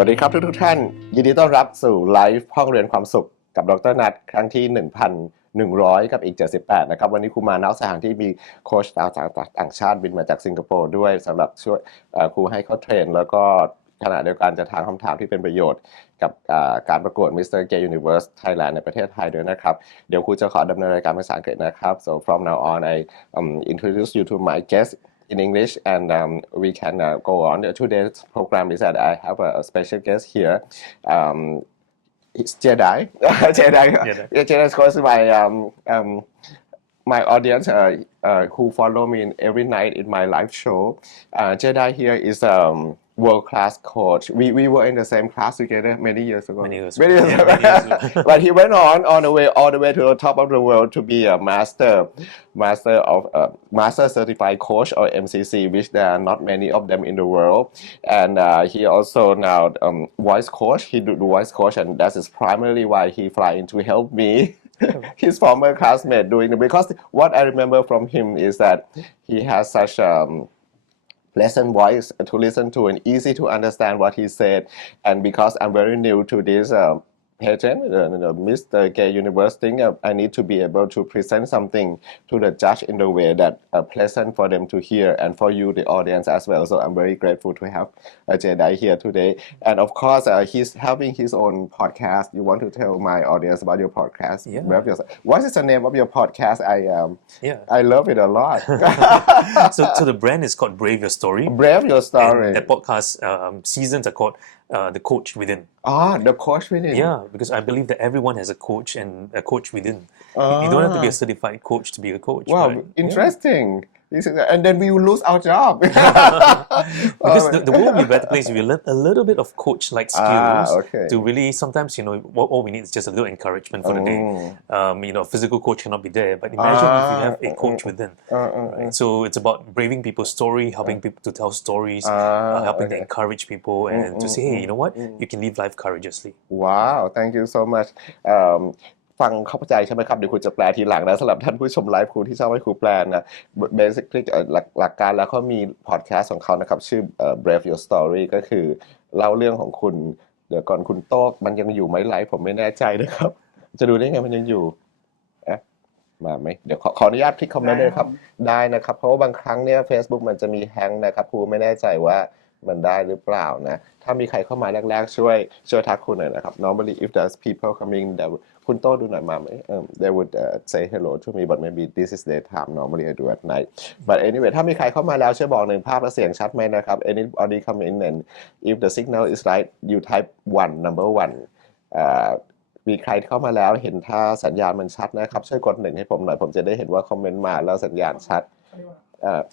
วัสดีครับทุกท่านยินดีต้อนรับสู่ไลฟ์ห้องเรียนความสุขกับดร.นัทครั้งที่1,100กับอีก78นะครับวันนี้ครูมาณสถานที่มีโค้ชต่างชาติบินมาจากสิงคโปร์ด้วยสำหรับช่วยครูให้เขาเทรนแล้วก็ขณะเดียวกันจะถามคำถามที่เป็นประโยชน์กับการประกวด Mr. Gay Universe Thailand ในประเทศไทยด้วยนะครับเดี๋ยวครูจะขอดำเนินรายการภาษาอังกฤษนะครับ so from now on I introduce you to my guest in English and we can go on. Today's program is that I have a special guest here. It's Jedi. Jedi is close to my audience who follow me every night in my live show. Jedi here is world-class coach. We were in the same class together many years ago. Many years ago. But he went on all the way to the top of the world to be a master certified coach or MCC, which there are not many of them in the world. And he also now voice coach. He do voice coach, and that is primarily why he fly in to help me. His former classmate doing it, because what I remember from him is that he has such pleasant voice to listen to and easy to understand what he said. And because I'm very new to this pageant, Mr. Gay Universe thing, I need to be able to present something to the judge in the way that pleasant for them to hear and for you, the audience, as well. So I'm very grateful to have Jedi here today. And of course, he's having his own podcast. You want to tell my audience about your podcast? Yeah. What is the name of your podcast? I love it a lot. So the brand is called Brave Your Story. Brave Your Story. And the podcast seasons are called The Coach Within. The Coach Within. Yeah, because I believe that everyone has a coach and a coach within. You don't have to be a certified coach to be a coach. Wow, but, interesting. And then we will lose our job. Because the world will be a better place if you learn a little bit of coach-like skills to really, sometimes, all we need is just a little encouragement for the day. Physical coach cannot be there, but imagine if you have a coach within. Right? So it's about braving people's story, helping people to tell stories, helping to encourage people and to say, hey, you know what? You can live life courageously. Wow, thank you so much. ฟังเข้าใจใช่ไหมครับเดี๋ยวครูจะแปลทีหลังนะสำหรับท่านผู้ชมไลฟ์ครูที่ชอบให้ครูแปลนะ basically หลักการแล้วเขามีพอดแคสต์ของเขานะครับชื่อBrave Your Story ก็คือเล่าเรื่องของคุณเดี๋ยวก่อนคุณโต้มันยังอยู่ไหมไลฟ์ผมไม่แน่ใจนะครับจะดูได้ไงมันยังอยู่มาไหมเดี๋ยวขออนุญาตคลิกคอมเมนต์เลยครับได้นะครับเพราะว่าบางครั้งเนี่ย Facebook มันจะมีแฮงก์นะครับครูไม่แน่ใจว่ามันได้หรือเปล่านะถ้ามีใครเข้ามาแรกๆช่วยทักคุณหน่อยนะครับ normally if there's people coming that คุณโต้ดูหน่อยมาไหมthey would say hello to me but maybe this is their time normally I do at night but anyway ถ้ามีใครเข้ามาแล้วช่วยบอกหนึ่งภาพและเสียงชัดไหมนะครับ anybody come in and if the signal is right you type 1 number 1มีใครเข้ามาแล้วเห็นถ้าสัญญาณมันชัดนะครับช่วยกด1ให้ผมหน่อยผมจะได้เห็นว่าคอมเมนต์มาแล้วสัญญาณชัด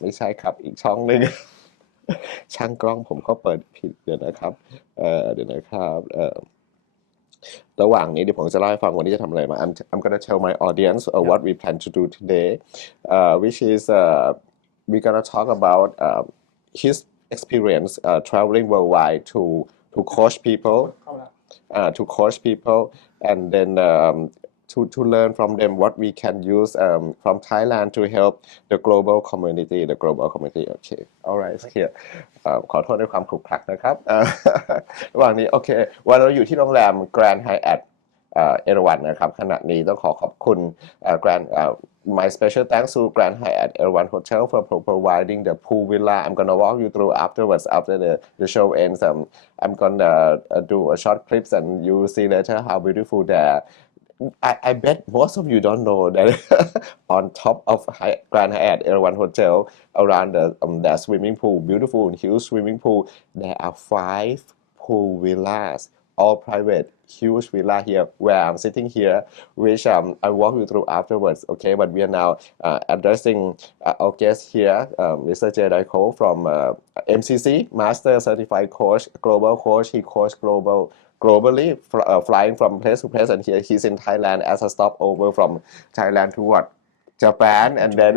ไม่ใช่ครับอีกช่องนึงช่างกล้องผมก็เปิดผิดเดี๋ยวนะครับระหว่างนี้เดี๋ยวผมจะเล่าให้ฟังวันนี้จะทำอะไรมา I'm gonna tell my audience what we plan to do today which is we're gonna talk about his experience traveling worldwide to coach people and then to learn from them what we can use from Thailand to help the global community. Okay, all right, here. ขอโทษด้วยความขรุขระนะครับระหว่างนี้โอเควันเราอยู่ที่โรงแรม Grand Hyatt เอราวัณนะครับขณะนี้ต้องขอบคุณ Grand my special thanks to Grand Hyatt Erawan Hotel for providing the pool villa. I'm gonna walk you through afterwards after the show ends. I'm gonna do a short clips and you will see later how beautiful there. I bet most of you don't know that on top of Grand Hyatt Erawan Hotel around the swimming pool, beautiful and huge swimming pool, there are 5 pool villas, all private, huge villa here where I'm sitting here, which I walk you through afterwards. Okay, but we are now addressing our guest here, Mr. Jedi from MCC, Master Certified Coach, Global Coach. He coached globally, flying from place to place, and here he's in Thailand as a stopover from Thailand to what? Japan, and then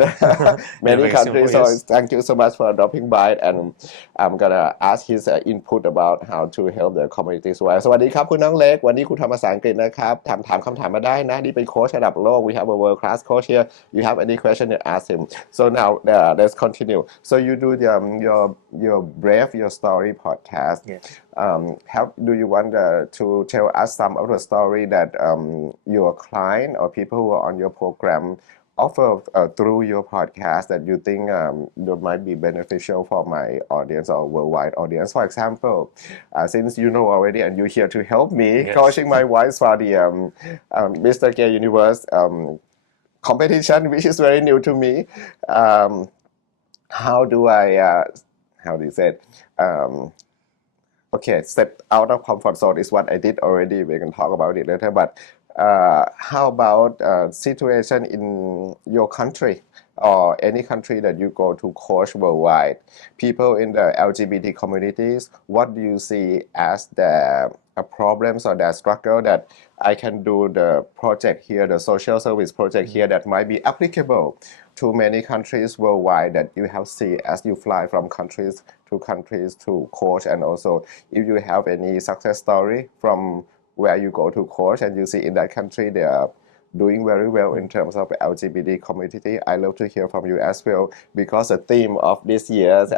many countries. So thank you so much for dropping by, and I'm gonna ask his input about how to help the communities well. สวัสดีครับคุณน้องเล็กวันนี้ครูทำภาษาอังกฤษนะครับถามคำถามมาได้นะนี่เป็นโค้ชระดับโลก We have a world class coach here. You have any question, you ask him. So now let's continue. So you do your Brave Your Story podcast. Yes. Do you want to tell us some of the story that your client or people who are on your program offer through your podcast that you think that might be beneficial for my audience or worldwide audience? For example, since you know already and you're here to help me coaching my voice for the Mr. Gay Universe competition, which is very new to me. How do you say it? Okay, step out of comfort zone is what I did already. We can talk about it later. But how about situation in your country or any country that you go to coach worldwide? People in the LGBT communities, what do you see as the problems or the struggle that I can do the project here, the social service project here that might be applicable to many countries worldwide that you have seen as you fly from countries to coach, and also if you have any success story from where you go to coach and you see in that country they are doing very well in terms of LGBT community. I love to hear from you as well, because the theme of this year's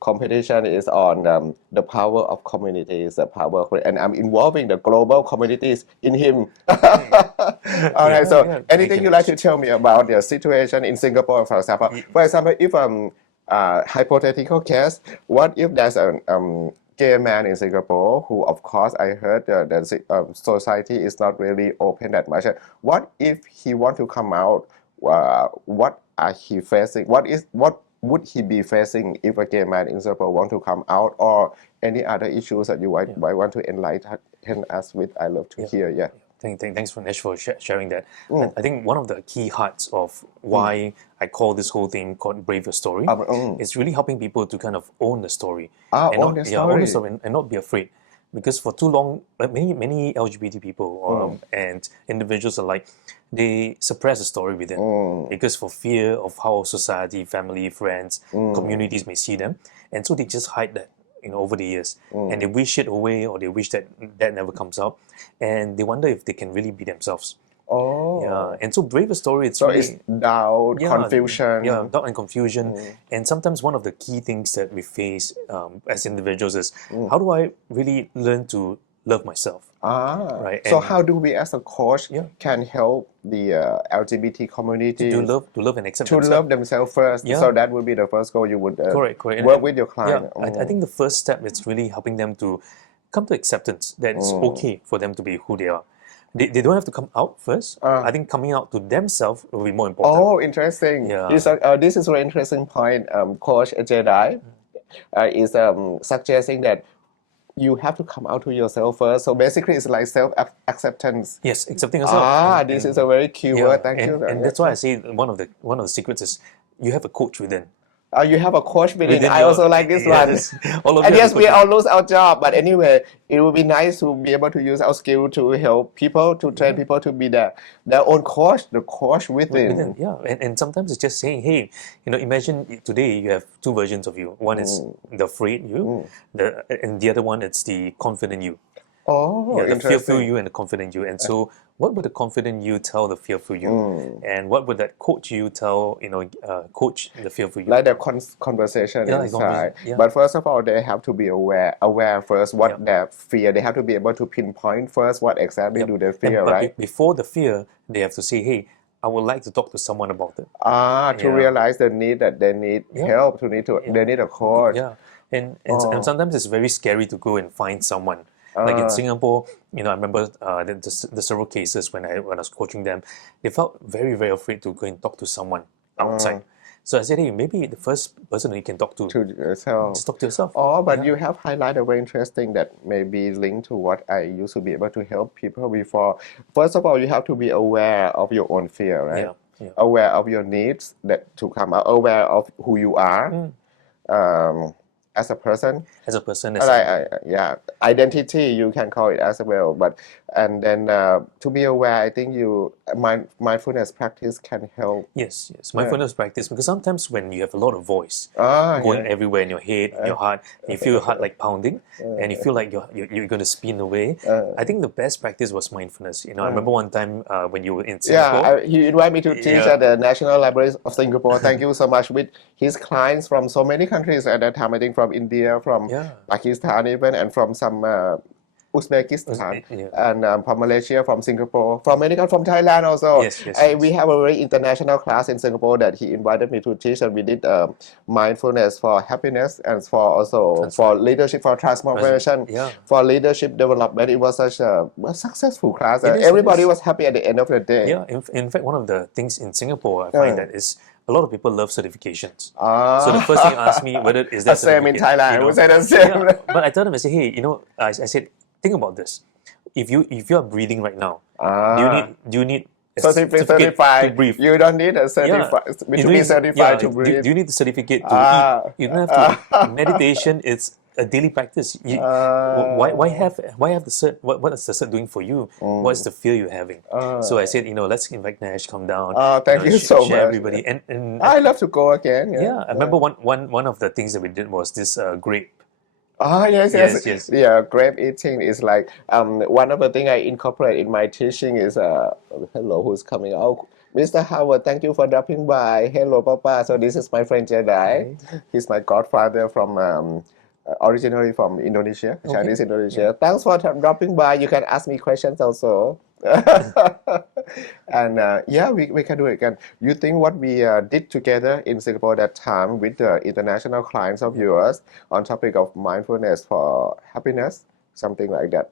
competition is on the power of communities, the power of, and I'm involving the global communities in him. All right, so anything you'd like to tell me about the situation in Singapore, for example? For example, if hypothetical case, what if there's a gay man in Singapore who, of course, I heard that society is not really open that much. What if he want to come out? What are he facing? What would he be facing if a gay man in Singapore want to come out, or any other issues that you might want to enlighten us with? I love to hear. Yeah. Thanks for Nash for sharing that. I think one of the key hearts of why I call this whole thing called Brave Your Story is really helping people to kind of own the story. Own the story and not be afraid. Because for too long, many LGBT people and individuals alike, they suppress the story within because for fear of how society, family, friends, communities may see them, and so they just hide that. Over the years, and they wish it away, or they wish that never comes out, and they wonder if they can really be themselves. And so Brave Your Story, it's doubt, confusion. Doubt and confusion. And sometimes one of the key things that we face as individuals is how do I really learn to love myself? Right. So how do we as a coach can help the LGBT community to love and accept themselves first? So that would be the first goal you would correct. work with your client. I think the first step is really helping them to come to acceptance that it's okay for them to be who they are. They don't have to come out first. I think coming out to themselves will be more important. Oh, interesting. This is a very interesting point. Coach Jedi is suggesting that you have to come out to yourself first. So basically, it's like self-acceptance. Yes, accepting yourself. This is a very key word. Thank you. And that's why I say one of the secrets is you have a coach within. You have a coach within. I also like this one. And yes, we all lose our job, but anyway, it would be nice to be able to use our skill to help people, to train people to be their own coach, the coach within. And sometimes it's just saying, hey, imagine today you have two versions of you. One is the afraid you, and the other one it's the confident you. The fearful you and the confident you. And so what would the confident you tell the fearful you? And what would that coach you tell, coach the fearful you? Like the conversation inside. But first of all, they have to be aware first what their fear. They have to be able to pinpoint first what exactly do they fear, right? Before the fear, they have to say, hey, I would like to talk to someone about it. To realize the need that they need help, they need a coach. And sometimes it's very scary to go and find someone. Like in Singapore, I remember the several cases when I was coaching them, they felt very, very afraid to go and talk to someone outside. So I said, hey, maybe the first person you can talk to yourself. Just talk to yourself. But you have highlighted very interesting that may be linked to what I used to be able to help people before. First of all, you have to be aware of your own fear, right? Aware of your needs that to come out, aware of who you are. as a person. As a person, Yeah, identity you can call it as well. But and then to be aware, I think mindfulness practice can help. Yes, mindfulness practice, because sometimes when you have a lot of voice going Yeah. everywhere in your head, in your heart, and you feel your heart like pounding, and you feel like you're going to spin away. I think the best practice was mindfulness. I remember one time when you were in Singapore. He invited me to teach at the National Library of Singapore. Thank you so much. With his clients from so many countries at that time, I think from India, from Pakistan even, and from some Uzbekistan, and from Malaysia, from Singapore, from Thailand also. We have a very international class in Singapore that he invited me to teach, and we did mindfulness for happiness and for leadership, for transformation, for leadership development. It was such a successful class. Everybody was happy at the end of the day. Yeah, in fact, one of the things in Singapore I find that is a lot of people love certifications. So the first thing you ask me whether is that same in Thailand. We say the same. But I tell them, I say, hey, I said, think about this. If you are breathing right now, do you need a certificate to breathe? You don't need a certificate to be certified to breathe. Do you need the certificate to eat? You don't have to. Meditation is a daily practice. Why have the cert? What is the cert doing for you? What is the fear you're having? So I said, let's invite Nash, come down. Thank you so much. Everybody. And I love to go again. I remember one of the things that we did was this grape. Yes. Yeah, grape eating is like one of the things I incorporate in my teaching is hello, who's coming out? Mr. Howard, thank you for dropping by. Hello, Papa. So this is my friend Jedi. He's my godfather from originally from Indonesia, Chinese Indonesia. Thanks for dropping by. You can ask me questions also. And we can do it again. You think what we did together in Singapore that time with the international clients of yours on topic of mindfulness for happiness, something like that,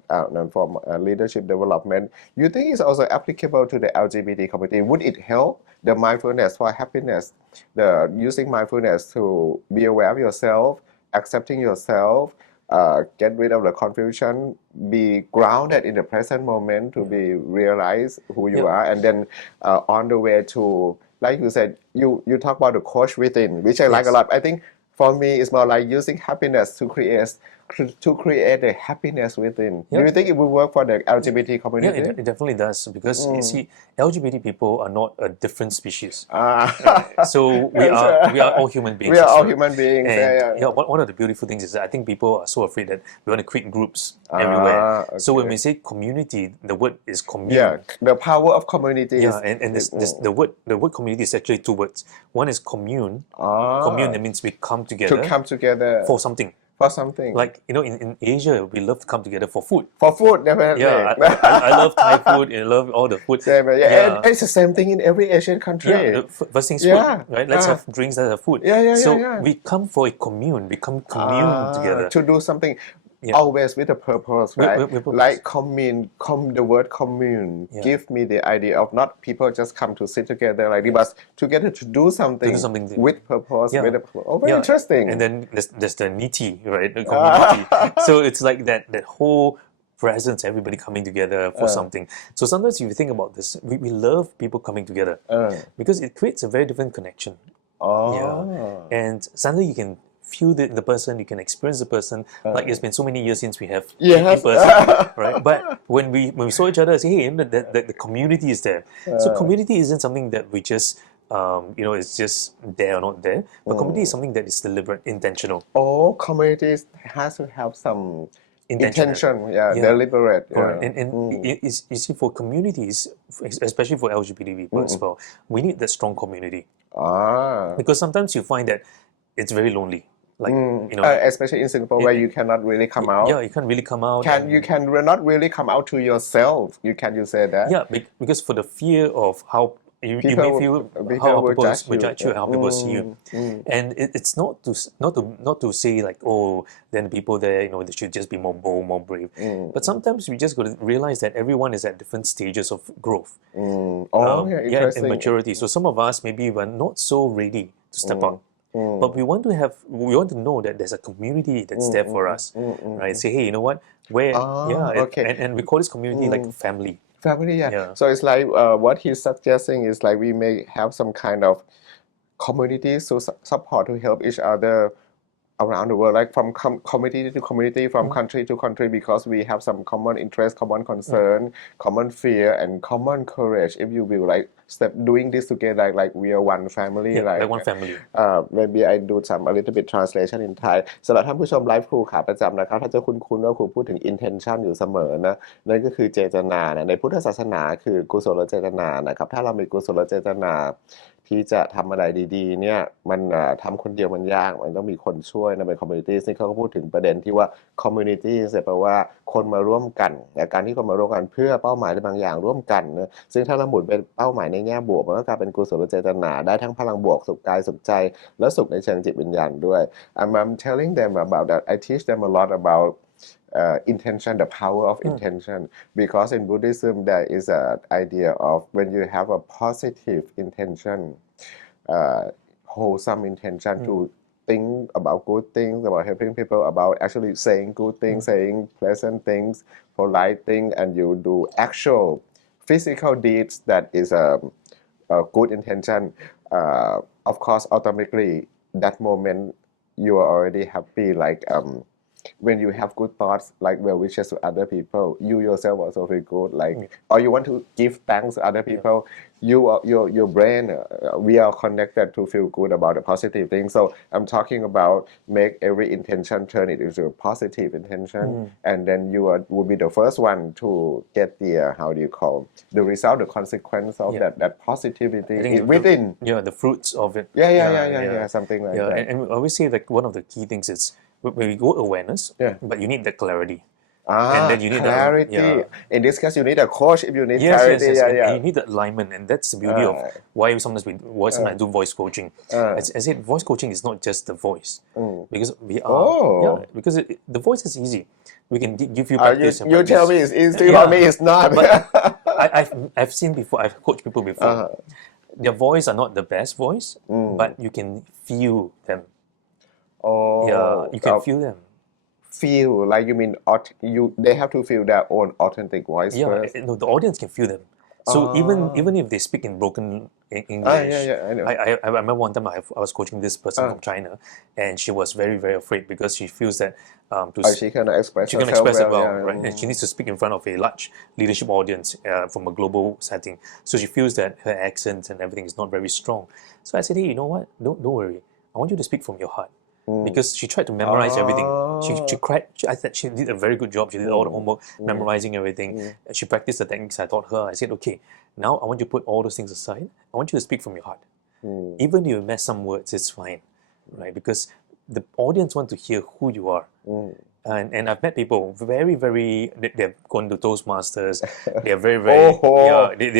from leadership development, you think it's also applicable to the LGBT community? Would it help the mindfulness for happiness, the using mindfulness to be aware of yourself, accepting yourself, get rid of the confusion, be grounded in the present moment to be realize who you are, and then on the way to, like you said, you talk about the coach within, which I like a lot. I think for me it's more like using happiness to create a happiness within. Do you think it will work for the LGBT community? Yeah, it definitely does, because you see, LGBT people are not a different species. So we are all human beings. We are all human beings. And one of the beautiful things is that I think people are so afraid that we want to create groups everywhere. So when we say community, the word is commune. Yeah, the power of community. Yeah, and the word community is actually two words. One is commune. Commune, that means we come together. To come together for something. For something. Like, in Asia, we love to come together for food. For food, definitely. Yeah, I love Thai food. I love all the food. Same, and it's the same thing in every Asian country. Yeah, first thing's food, right? Let's have drinks, let's have food. So we come for a commune. We commune together. To do something. Always with a purpose, right? With purpose. Like the word commune give me the idea of not people just come to sit together like but together to do something with purpose. Very interesting. And then there's the niti, right? The community. So it's like that whole presence, everybody coming together for something. So sometimes if you think about this, we love people coming together because it creates a very different connection. And suddenly you can feel the person, you can experience the person. Like it's been so many years since we have in person, right? But when we saw each other, I say, hey, the community is there. So community isn't something that we just it's just there or not there. But community is something that is deliberate, intentional. All communities has to have some intention, deliberate. And you see, for communities, especially for LGBT people as well, we need that strong community. Because sometimes you find that it's very lonely. Like especially in Singapore where you cannot really come out. Yeah, you can't really come out. You can not really come out to yourself. You say that? Yeah, because for the fear of how you may feel how people will judge you and how people see you. And it's not to say like, oh, then the people there, they should just be more bold, more brave. But sometimes we just got to realize that everyone is at different stages of growth. Interesting. And maturity. So some of us maybe were not so ready to step out. But we want to know that there's a community that's there for us, right? Say, hey, you know what? And we call this community like family. Family, So it's like what he's suggesting is like we may have some kind of communities to support, to help each other around the world, like from community to community, from country to country, because we have some common interest, common concern, common fear, and common courage. If you will, like step doing this together, like we are one family, like one family. Maybe I do some a little bit translation in Thai สำหรับท่านผู้ชมไลฟ์ครูขาประจำนะครับถ้าจะคุ้นๆว่าครูพูดถึง intention อยู่เสมอนะนั่นก็คือเจตนานะในพุทธศาสนาคือกุศลเจตนานะครับถ้าเรามีกุศลเจตนาที่จะทำอะไรดีๆเนี่ยมันทำคนเดียวมันยากมันต้องมีคนช่วยนะเป็น community นี่เขาก็พูดถึงประเด็นที่ว่า community แปลว่าคนมาร่วมกันแต่การที่คนมาร่วมกันเพื่อเป้าหมายบางอย่างร่วมกันนะซึ่งถ้าเราหมุนเป็นเป้าหมายในแง่บวกมันก็กลายเป็นกุศลเจตนาได้ทั้งพลังบวกสุขกายสุขใจและสุขในเชิงจิตวิญญาณด้วย I'm telling them about that I teach them a lot about intention, the power of intention, because in Buddhism there is an idea of when you have a positive intention, wholesome intention to think about good things, about helping people, about actually saying good things, saying pleasant things, polite things, and you do actual physical deeds that is a good intention. Of course, automatically that moment you are already happy, like when you have good thoughts, like well wishes to other people, you yourself also feel good, like or you want to give thanks to other people, your brain, we are connected to feel good about the positive thing. So I'm talking about make every intention turn it into a positive intention, and then you will be the first one to get the how do you call the result, the consequence of that positivity within. The fruits of it. Yeah, something like that. And I always say like one of the key things is when we go awareness, but you need the clarity. And then you need clarity. In this case, you need a coach if you need clarity. And you need the alignment, and that's the beauty of why sometimes I do voice coaching. I said voice coaching is not just the voice, because we are because the voice is easy. We can give you practice. You tell me it's easy. For me, it's not. But I've seen before. I've coached people before. Their voice are not the best voice, but you can feel them. You can feel them. Feel like you mean they have to feel their own authentic voice first. No, the audience can feel them. So even if they speak in broken English, I know. I remember one time I was coaching this person from China, and she was very, very afraid because she feels that she cannot express it well, right? And she needs to speak in front of a large leadership audience from a global setting. So she feels that her accent and everything is not very strong. So I said, hey, you know what? Don't worry. I want you to speak from your heart. Because she tried to memorize everything. She cried. I said she did a very good job. She did all the homework, memorizing everything. She practiced the techniques I taught her. I said, okay, now I want you to put all those things aside. I want you to speak from your heart. Even if you mess some words, it's fine, right? Because the audience want to hear who you are. And I've met people very, very. They've gone to Toastmasters. They're very, very.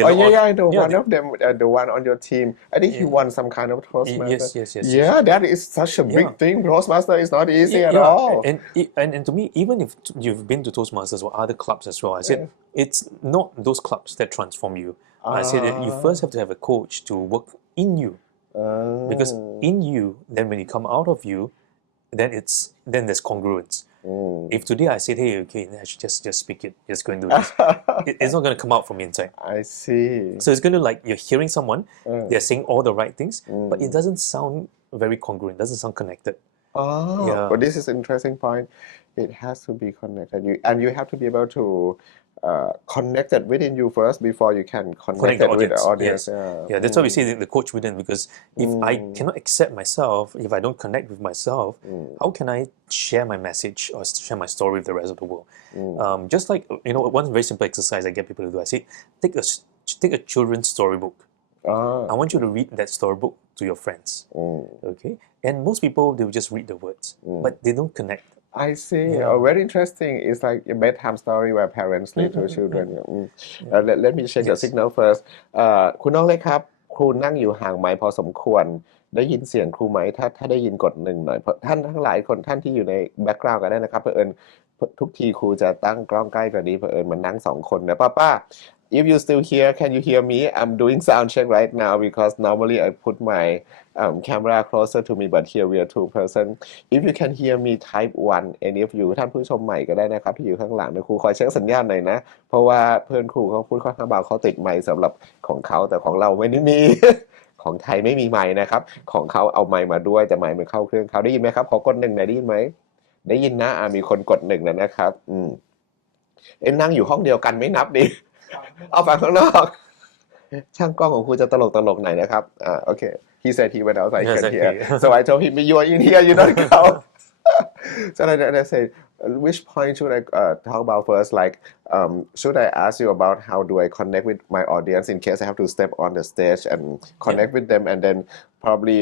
I know one of them, the one on your team. I think he won some kind of Toastmaster. Yes. Yeah, that is such a big thing. Toastmaster is not easy at all. And to me, even if you've been to Toastmasters or other clubs as well, I said it's not those clubs that transform you. I said that you first have to have a coach to work in you, because in you, then when you come out of you, then there's congruence. If today I said, hey, okay, Nash, just speak it, just go and do this, it's not going to come out from inside. I see. So it's going to like you're hearing someone, they're saying all the right things, but it doesn't sound very congruent, doesn't sound connected. But this is an interesting point. It has to be connected. You have to be able to connect it within you first before you can connect it with the audience. Yeah, that's why we say the coach within, because if I cannot accept myself, if I don't connect with myself, how can I share my message or share my story with the rest of the world? Just like, one very simple exercise I get people to do, I say, take a children's storybook. I want you to read that storybook to your friends. Okay? And most people, they will just read the words, but they don't connect. I see. Very interesting. It's like a bedtime story where parents read to children. Let me check the signal first. คุณน้องเล็กครับครูนั่งอยู่ห่างไมค์พอสมควรได้ยินเสียงครูไหมถ้าได้ยินกดหนึ่งหน่อยท่านทั้งหลายคนท่านที่อยู่ในแบ็คกราวด์กันได้นะครับเผอิญทุกทีครูจะตั้งกล้องใกล้กว่านี้เผอิญมันนั่งสองคนนะป้า If you still here, can you hear me? I'm doing sound check right now because normally I put my camera closer to me, but here we are two person. If you can hear me, type 1. And if you ท่านผู้ชมใหม่ก็ได้นะครับที่อยู่ข้างหลังนะครูคอยเช็คสัญญาณหน่อยนะเพราะว่าเพื่อนครูเขาพูดค่อนข้างเบาเขาติดไมค์สำหรับของเขาแต่ของเราไม่ได้มี ข ของไทยไม่มีไมค์นะครับของเขาเอาไมค์มาด้วยแต่ไมค์มันเข้าเครื่องเขาได้ยินไหมครับขอกดหนึ่งหน่อยได้ยินไหมได้ยินนะมีคนกดหนึ่งแล้วนะครับนั่งอยู่ห้องเดียวกันไม่นับดิเอาฝั่งข้างนอกช่างกล้องของคุณจะตลกหน่อยนะครับโอเค he said he went outside here so I told him you are in here you don't go so I said which point should I talk about first like should I ask you about how do I connect with my audience in case I have to step on the stage and connect with them and then probably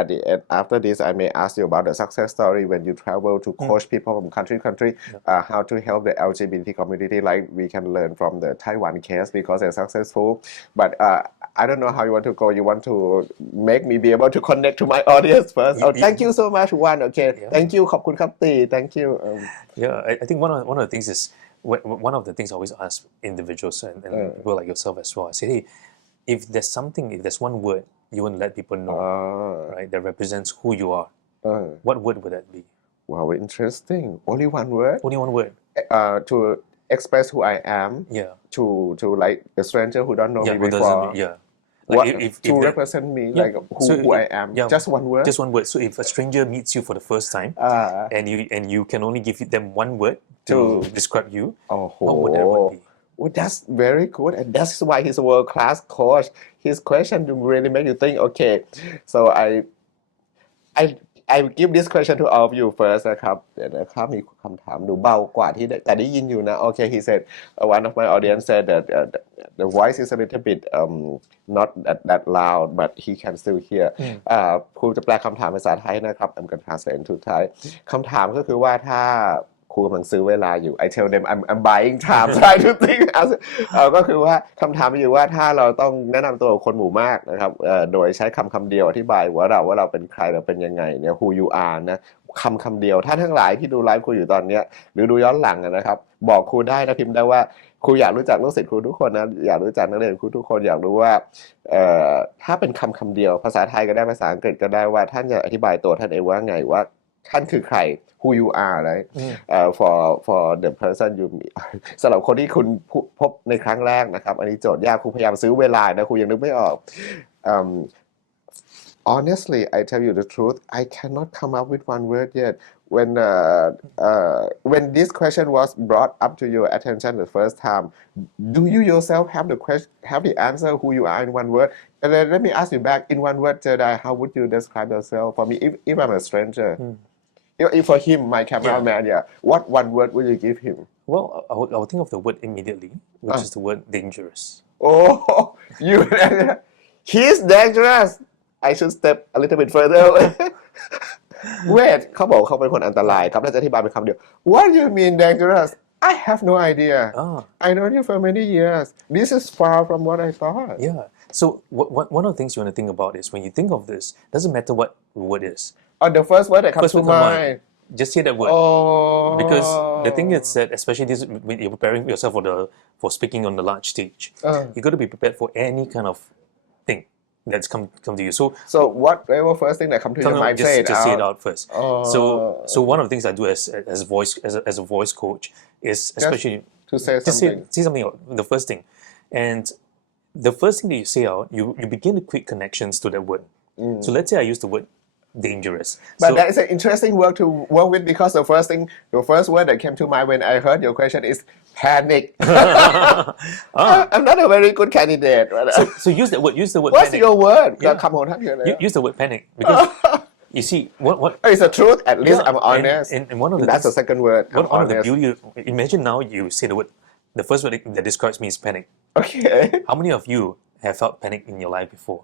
at the end after this I may ask you about the success story when you travel to coach people from country how to help the LGBT community like we can learn from the Taiwan case because they're successful but I don't know how you want to go you want to make me be able to connect to my audience first thank you so much Juan okay thank you ขอบคุณครับตี thank you I think one of the things is one of the things I always ask individuals and people like yourself as well I say hey if there's one word you want to let people know right that represents who you are what word would that be wow interesting only one word to express who I am to like a stranger who don't know me before to represent me like who I am just one word so if a stranger meets you for the first time and you can only give them one word to describe you what would that word be well, that's very good and that's why he's a world-class coach his question really make you think okay so I give this question to all of you first นะครับเดี๋ยวนะครับมีคำถามดูเบากว่าที่แต่ได้ยินอยู่นะ Okay he said one of my audience said that the voice is a little bit not that loud but he can still hear ครูจะแปลคำถามเป็นภาษาไทยนะครับ I'm going to translate into Thai คำถามก็คือว่าถ้าครูกำลังซื้อเวลาอยู่ I tell them I'm buying time try to think ก็คือว่าคำถามอยู่ว่าถ้าเราต้องแนะนำตัวคนหมู่มากนะครับโดยใช้คำเดียวอธิบายว่าเราเป็นใครเราเป็นยังไงเนี่ย who you are นะคำเดียวท่านทั้งหลายที่ดูไลฟ์ครูอยู่ตอนนี้หรือดูย้อนหลังนะครับบอกครูได้นะพิมพ์ได้ว่าครูอยากรู้จักลูกศิษย์ครูทุกคนนะอยากรู้จักนักเรียนครูทุกคนอยากรู้ว่าถ้าเป็นคำเดียวภาษาไทยก็ได้ภาษาอังกฤษก็ได้ว่าท่านจะอธิบายตัวท่านเองว่าไงว่าท่านคือใคร who you are right for the person you meet สำหรับคนที่คุณพบในครั้งแรกนะครับอันนี้โจทย์ยากครูพยายามซื้อเวลานะครูยังนึกไม่ออก honestly I tell you the truth I cannot come up with one word yet when this question was brought up to your attention the first time do you yourself have the answer who you are in one word and then let me ask you back in one word Jedi how would you describe yourself for me if I'm a stranger if for him my cameraman what one word would you give him well I would think of the word immediately which is the word dangerous you he's dangerous I should step a little bit further away wait เขาบอกเขาเป็นคนอันตรายครับแล้วจะอธิบายเป็นคำเดียว what do you mean dangerous I have no idea I know you for many years this is far from what I thought so one of the things you want to think about is when you think of this doesn't matter what the word is the first word that comes to mind just say that word because the thing is that especially this when you're preparing yourself for speaking on the large stage you got to be prepared for any kind of thing that's come to you so whatever first thing that come to your mind just say it out first so one of the things I do as a voice coach is especially to say something say something out, the first thing and the first thing that you say out you begin to create connections to that word so let's say I use the word dangerous but that is an interesting word to work with because the first word that came to mind when I heard your question is panic I'm not a very good candidate so use the word what's panic. your word คำของท่านคืออะไร use the word panic because you see what it's the truth at least I'm honest and one of the that's the second word one of the beauty imagine now you say the word the first word that describes me is panic okay how many of you have felt panic in your life before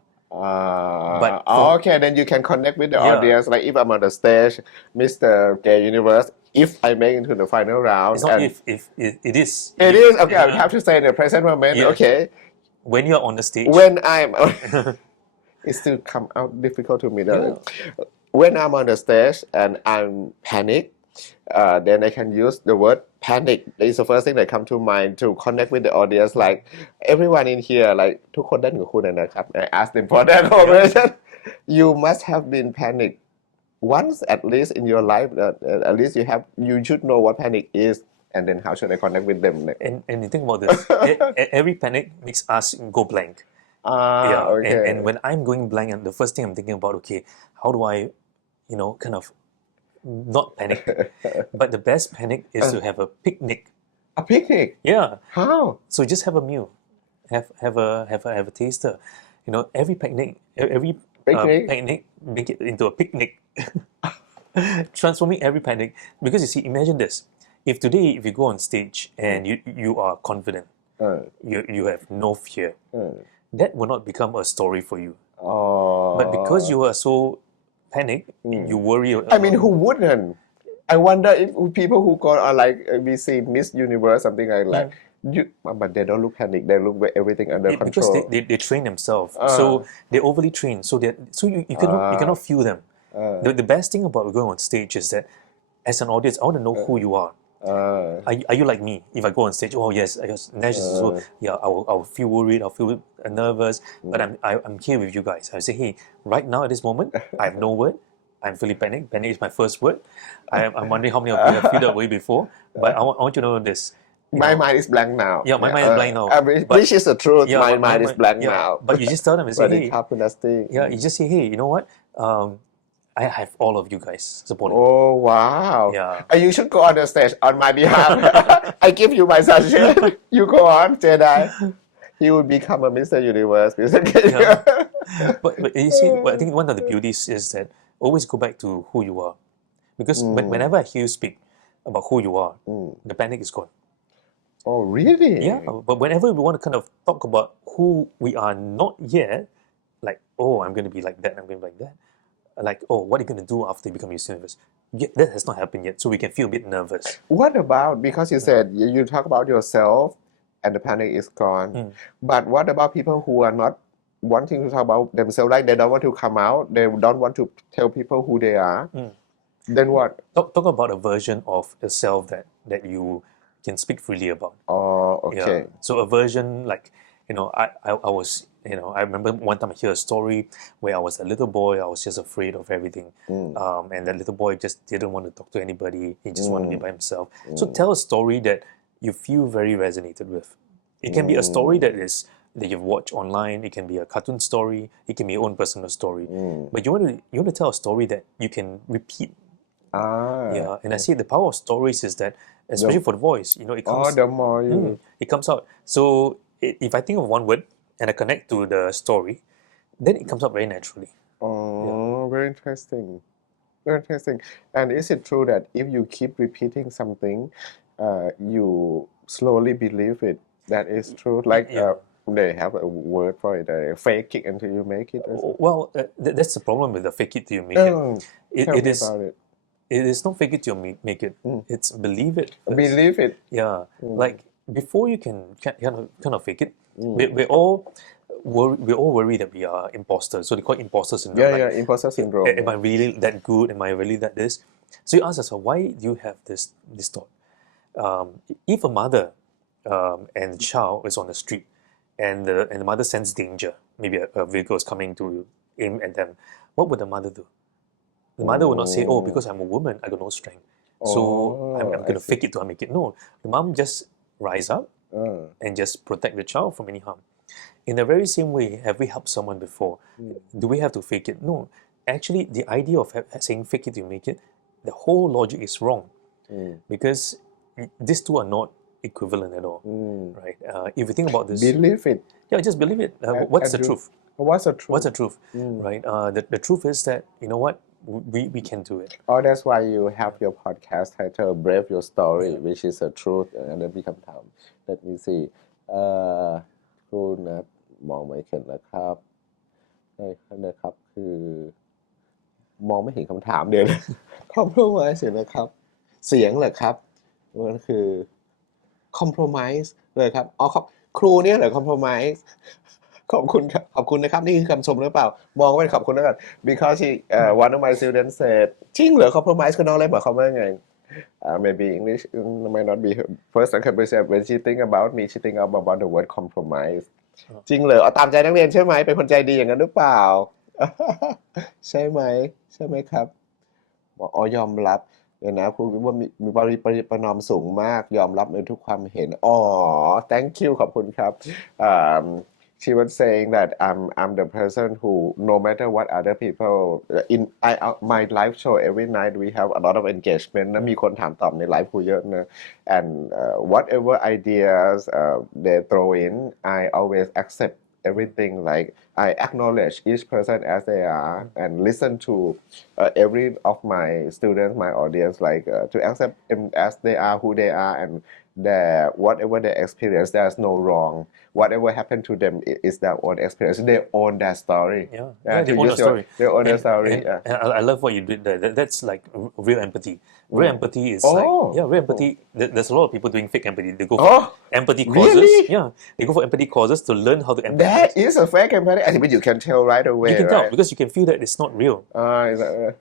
but okay then you can connect with the audience like if I'm on the stage Mr. Gay Universe if I make it to the final round it's not if it is okay I would have to say in the present moment okay when you're on the stage when I'm it still come out difficult to me when I'm on the stage and I'm panic then I can use the word panic is the first thing that come to mind to connect with the audience like everyone in here like ทุกคนได้กับคุณนะครับ I ask them for that cooperation you must have been panicked once at least in your life at least you should know what panic is and then how should I connect with them and you think about this every panic makes us go blank Yeah, okay. and when I'm going blank, and the first thing I'm thinking about, okay, how do I, kind of not panic? But the best panic is to have a picnic. A picnic? Yeah. How? So just have a meal, have a taster. Every picnic, picnic, make it into a picnic. Transforming every panic, because you see, imagine this: if today, if you go on stage and you are confident, you have no fear, that will not become a story for you. But because you are so panicked, you worry. I mean, who wouldn't? I wonder if people who go on, like we see Miss Universe, something like that, but they don't look panic. They look with everything under because control. they train themselves, so they overly train, so you cannot feel them. The best thing about going on stage is that, as an audience, I want to know who you are. Are you like me? If I go on stage, oh yes, I guess Nash is also, yeah, I'll feel worried, I'll feel nervous, but I'm here with you guys. I say, hey, right now at this moment, I have no word. I'm feeling panic. Panic is my first word. I'm wondering how many of you have felt that way before. But I want you to know this. My mind is blank now. Yeah, my mind is blank now. Which is the truth. Yeah, my mind is blank yeah, now. But you just tell them and say, hey, yeah, you just say, hey, you know what? I have all of you guys supporting. Oh, wow. Yeah. You should go on the stage on my behalf. I give you my suggestion. You go on, Jedi. He will become a Mr. Universe. Yeah. But you see, I think one of the beauties is that always go back to who you are. Because whenever I hear you speak about who you are, the panic is gone. Oh, really? Yeah, but whenever we want to kind of talk about who we are not yet, like, oh, I'm going to be like that, I'm going to be like that. Like, oh, what are you going to do after you become Miss Universe? Yeah, that has not happened yet, so we can feel a bit nervous. What about, because you said you talk about yourself and the panic is gone, but what about people who are not wanting to talk about themselves, like they don't want to come out, they don't want to tell people who they are, then what? Talk about a version of yourself that you can speak freely about. Oh, okay. Yeah. So a version like, I was, I remember one time I hear a story where I was a little boy, I was just afraid of everything. And that little boy just didn't want to talk to anybody. He just wanted to be by himself. So tell a story that you feel very resonated with. It can be a story that you've watched online. It can be a cartoon story. It can be your own personal story. But you want to tell a story that you can repeat. Yeah, and I see the power of stories is that, especially for the voice, it comes. The more you... it comes out. So if I think of one word and I connect to the story, then it comes out very naturally. Oh, very interesting. Very interesting. And is it true that if you keep repeating something, you slowly believe it? That is true. Like they have a word for it, fake it until you make it. Well, that's the problem with the fake it till you make it. It is. About it. It is not fake it till you make it. It's believe it first. Believe it. Yeah, like before you can kind of fake it. We all worry that we are imposters. So they call it imposter syndrome. Yeah, imposter syndrome. Am I really that good? Am I really that this? So you ask yourself, why do you have this thought? If a mother and child is on the street and the mother senses danger, maybe a vehicle is coming to aim at them, what would the mother do? The mother will not say, oh, because I'm a woman, I got no strength. So I'm going to fake it till I make it. No, the mom just rise up and just protect the child from any harm. In the very same way, have we helped someone before? Do we have to fake it? No. Actually, the idea of saying fake it till you make it, the whole logic is wrong. Because these two are not equivalent at all. Right? If you think about this... Believe it. Yeah, just believe it. What's the truth? What's the truth? What's the truth? Right? The truth is that, you know what? We can do it. Oh, that's why you have your podcast title Brave Your Story, which is the truth. And then มีคำถาม Let me see ครูนัทมองไม่เห็นนะครับได้นะครับคือมองไม่เห็นคำถามเดี๋ยวนะ compromise เสียงนะครับเสียงเหรอครับมันคือ compromise เลยครับอ๋อครูเนี่ยเหรอ compromise ขอบคุณครับขอบคุณนะครับนี่คือคำชมหรือเปล่ามองว่าเป็นขอบคุณแล้วกัน because one of my students said จริงเหรอ compromise คือน้องเล็กบอกเขาว่าไงmaybe English might not be her first language when she think about me she think about the word compromise จริงเหรอเอาตามใจนักเรียนใช่ไหมเป็นคนใจดีอย่างนั้นหรือเปล่า ใช่ไหมครับอ๋อยอมรับเนี่ยนะครูว่ามีประนอมสูงมากยอมรับในทุกความเห็นอ๋อ thank you ขอบคุณครับ she was saying that I'm the person who, no matter what other people in my live show every night we have a lot of engagement นะมีคนถามตอบในไลฟ์คุยเยอะนะ and whatever ideas they throw in I always accept everything like I acknowledge each person as they are and listen to every of my students my audience like to accept them as they are who they are and whatever they experience there's no wrong whatever happened to them is their own experience they own their story they own a story. they own their story and I love what you did there. That's like real empathy. Real empathy is like real empathy. There's a lot of people doing fake empathy. They go for empathy courses. Really? They go for empathy courses to learn how to empathize. That is a fake empathy. I think you can tell right away. You can right? tell because you can feel that it's not real.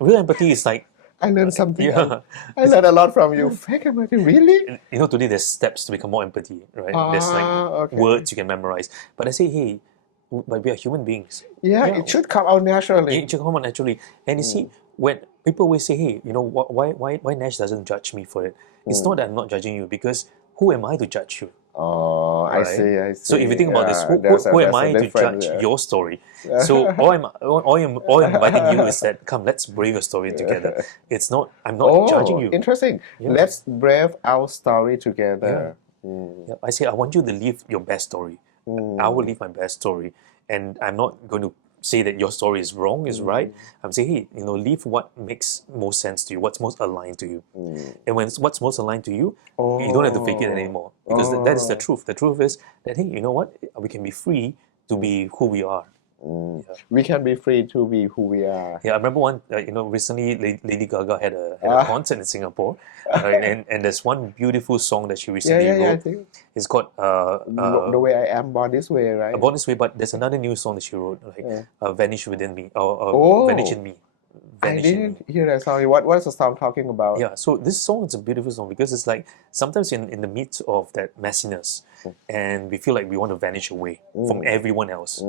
Real empathy is like I learned something. I learned a lot from you. Fake empathy, really? Today there's steps to become more empathy, right? There's like words you can memorize. But I say, hey, but we are human beings. Yeah, it should come out naturally. It should come out naturally. And you see, when people always say, hey, why Nash doesn't judge me for it? It's not that I'm not judging you because who am I to judge you? Oh, right? I see. So if you think about this, who am I to judge your story? So all I'm inviting you is that come, let's brave your story together. I'm not judging you. Interesting. Let's brave our story together. I say I want you to live your best story. I will live my best story, and I'm not going to say that your story is wrong, is right. I'm saying, hey, live what makes most sense to you, what's most aligned to you. And when what's most aligned to you, you don't have to fake it anymore. Because that is the truth. The truth is that, hey, you know what? We can be free to be who we are. We can be free to be who we are. Yeah, I remember recently Lady Gaga had a concert in Singapore, and there's one beautiful song that she recently wrote. I think. It's called The Way I Am, Born This Way, right? Born This Way, but there's another new song that she wrote, like Vanish Within Me, or Vanish in Me. I didn't hear that song. What's the song talking about? Yeah, so this song is a beautiful song because it's like sometimes in the midst of that messiness, and we feel like we want to vanish away from everyone else.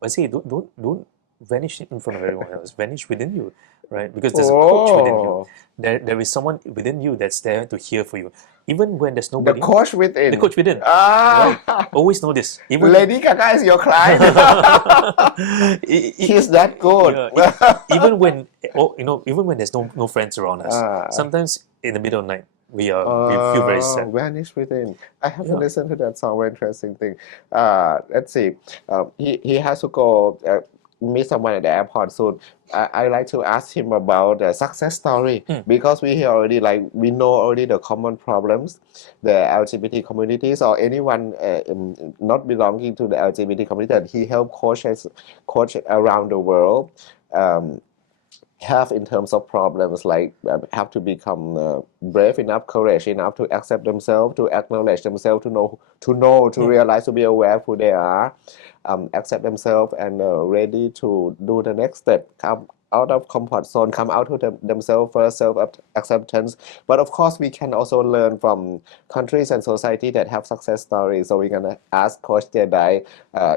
But I say, don't vanish in front of everyone else. Vanish within you, right? Because there's a coach within you. There is someone within you that's there to hear for you, even when there's nobody. The coach within. The coach within. Right? Always know this. Even Lady Gaga is your client. He's that good. Even when even when there's no friends around us, sometimes in the middle of the night we feel very sad. Vanish within. I have to listen to that song. Very interesting thing. Let's see. He has to go meet someone at the airport soon. I like to ask him about the success story because we hear already, like we know already the common problems, the LGBT communities or anyone not belonging to the LGBT community that he helped coach around the world. Have in terms of problems like have to become brave enough, courage enough to accept themselves, to acknowledge themselves, to realize, to be aware of who they are, accept themselves and ready to do the next step, come out of comfort zone, come out to themselves first, self-acceptance. But of course, we can also learn from countries and society that have success stories. So we're gonna ask Coach Jedi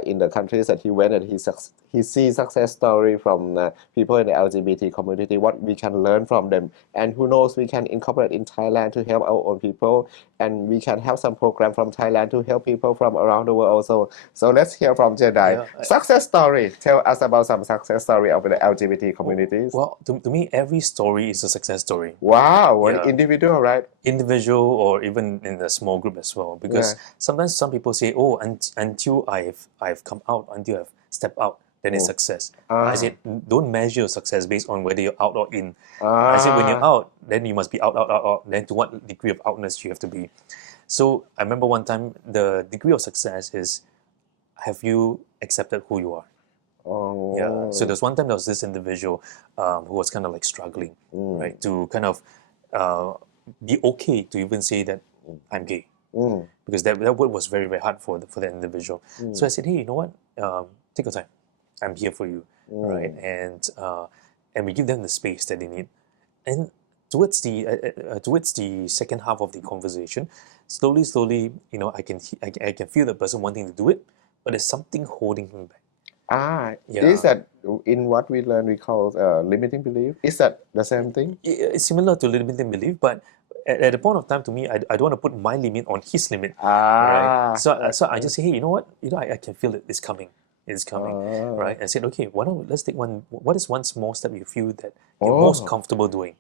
in the countries that he went and he sees success story from people in the LGBT community, what we can learn from them. And who knows, we can incorporate in Thailand to help our own people. And we can have some program from Thailand to help people from around the world also. So let's hear from Jedi. Success story. Tell us about some success story of the LGBT communities. Well, to me, every story is a success story. Wow, individual, right? Individual or even in a small group as well. Because sometimes some people say, oh, until I've come out, until I've stepped out, then it's success. I said, don't measure success based on whether you're out or in. I said, when you're out, then you must be out. Then to what degree of outness you have to be. So I remember one time, the degree of success is, have you accepted who you are? Yeah. So there's one time there was this individual who was kind of like struggling, right, to kind of be okay to even say that I'm gay, because that word was very, very hard for that individual. So I said, hey, you know what? Take your time. I'm here for you, right? And we give them the space that they need. And towards the second half of the conversation, slowly, I can feel the person wanting to do it, but there's something holding him back. Is that in what we learn we call limiting belief? Is that the same thing? It's similar to limiting belief, but at the point of time, to me, I don't want to put my limit on his limit. Right? So I just say, hey, you know what? I can feel it's coming. is coming, right? I said, okay, why don't let's take one. What is one small step you feel that you're most comfortable doing?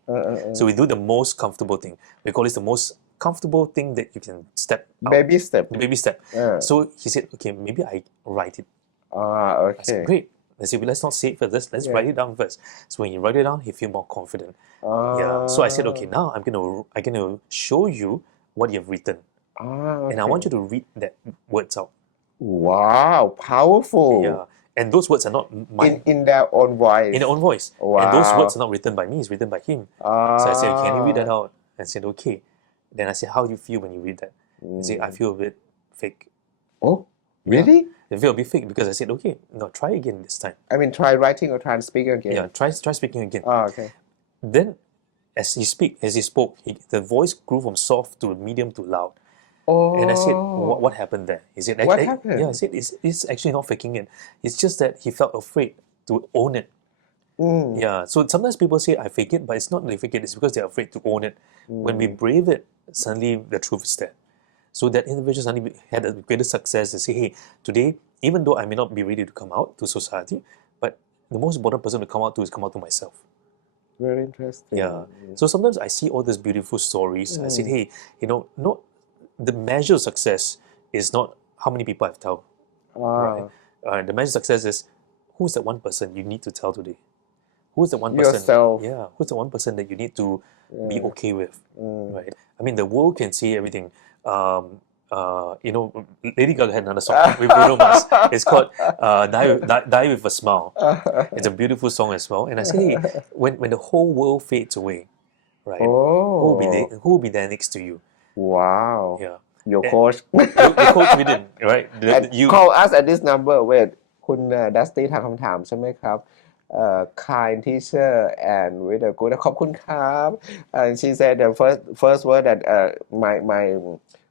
So we do the most comfortable thing. We call this the most comfortable thing that you can step out. Baby step. Baby step. So he said, okay, maybe I write it. Okay. I said, great. I said, let's not say it first. Let's write it down first. So when you write it down, you feel more confident. Yeah. So I said, okay, now I'm gonna show you what you've written, and I want you to read that words out. Wow, powerful. Yeah. And those words are not mine. In their own voice. In their own voice. Wow. And those words are not written by me, it's written by him. So I said, can you read that out? I said, okay. Then I said, how do you feel when you read that? He said, I feel a bit fake. Oh, really? Yeah. I feel a bit fake because I said, okay, no, try again this time. I mean, try writing or try speaking again. Yeah, try speaking again. Okay. Then, as he spoke, the voice grew from soft to medium to loud. Oh. And I said, what happened there? He said, what happened? Yeah, I said, it's actually not faking it. It's just that he felt afraid to own it. Yeah, so sometimes people say, I fake it, but it's not they fake it, it's because they're afraid to own it. When we brave it, suddenly the truth is there. So that individual suddenly had a greater success to say, hey, today, even though I may not be ready to come out to society, but the most important person to come out to myself. Very interesting. Yeah. So sometimes I see all these beautiful stories. I said, hey, not the measure of success is not how many people I've told. Right? The measure of success is who's that one person you need to tell today? Who's the one person? Yourself. Yeah. Who's the one person that you need to be okay with? Right. I mean, the world can say everything. Lady Gaga had another song with Bruno Mars. It's called Die with a Smile. It's a beautiful song as well. And I say, hey, when the whole world fades away, right? Who will be there next to you? Wow. Yeah. Your coach. Your coach didn't, right? You call us at this number. Wait, คุณ Dusty ถามคำถามใช่ไหมครับ kind teacher and with a good ขอบคุณครับ and she said the first word that my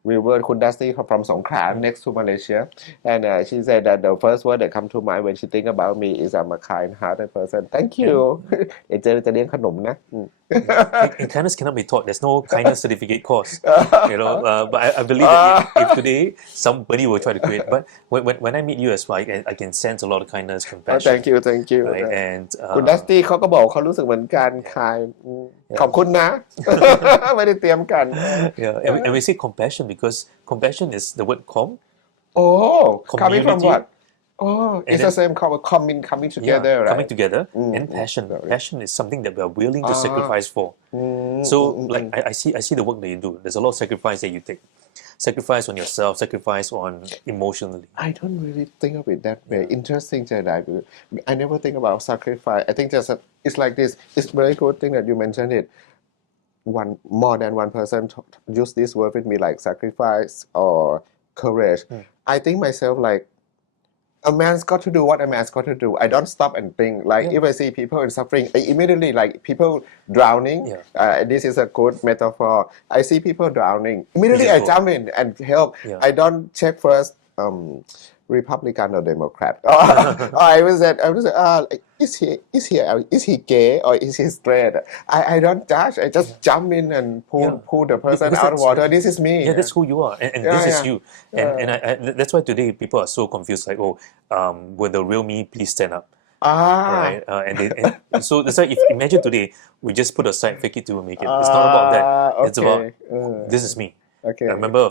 viewer คุณ Dusty from Songkhla next to Malaysia and she said that the first word that come to mind when she think about me is I'm a kind-hearted person. Thank you. เดี๋ยวจะเลี้ยงขนมนะ And kindness cannot be taught. There's no kindness certificate course, but I believe that if today somebody will try to create, but when I meet you as well, I can sense a lot of kindness, compassion. Thank you. Right? And คุณ Dusty เขาก็บอกเขารู้สึกเหมือนกัน kind ขอบคุณนะ ไม่ได้เตรียมกัน Yeah, and we say compassion because compassion is the word com. Oh, coming from Community. what? Oh, it's the same coming together, right? Coming together, and passion. Passion is something that we are willing to sacrifice for. So, like I see the work that you do. There's a lot of sacrifice that you take. Sacrifice on yourself, sacrifice on emotionally. I don't really think of it that way. Interesting, Jedi. I never think about sacrifice. I think it's like this. It's very good thing that you mentioned it. More than one person use this word with me, like sacrifice or courage. I think myself like a man's got to do what a man's got to do. I don't stop and think. Like if I see people in suffering, I immediately like people drowning. This is a good metaphor. I see people drowning. Immediately I jump in and help. I don't check first. Republican or Democrat. I was like, is he gay or is he straight? I don't judge. I just jump in and pull the person out of water. This is me. Yeah, that's who you are, and this is you. And I that's why today people are so confused. Like, will the real me please stand up? Right? And so that's why if imagine today we just put aside fake it to make it. It's not about that. It's about this is me. Okay. I remember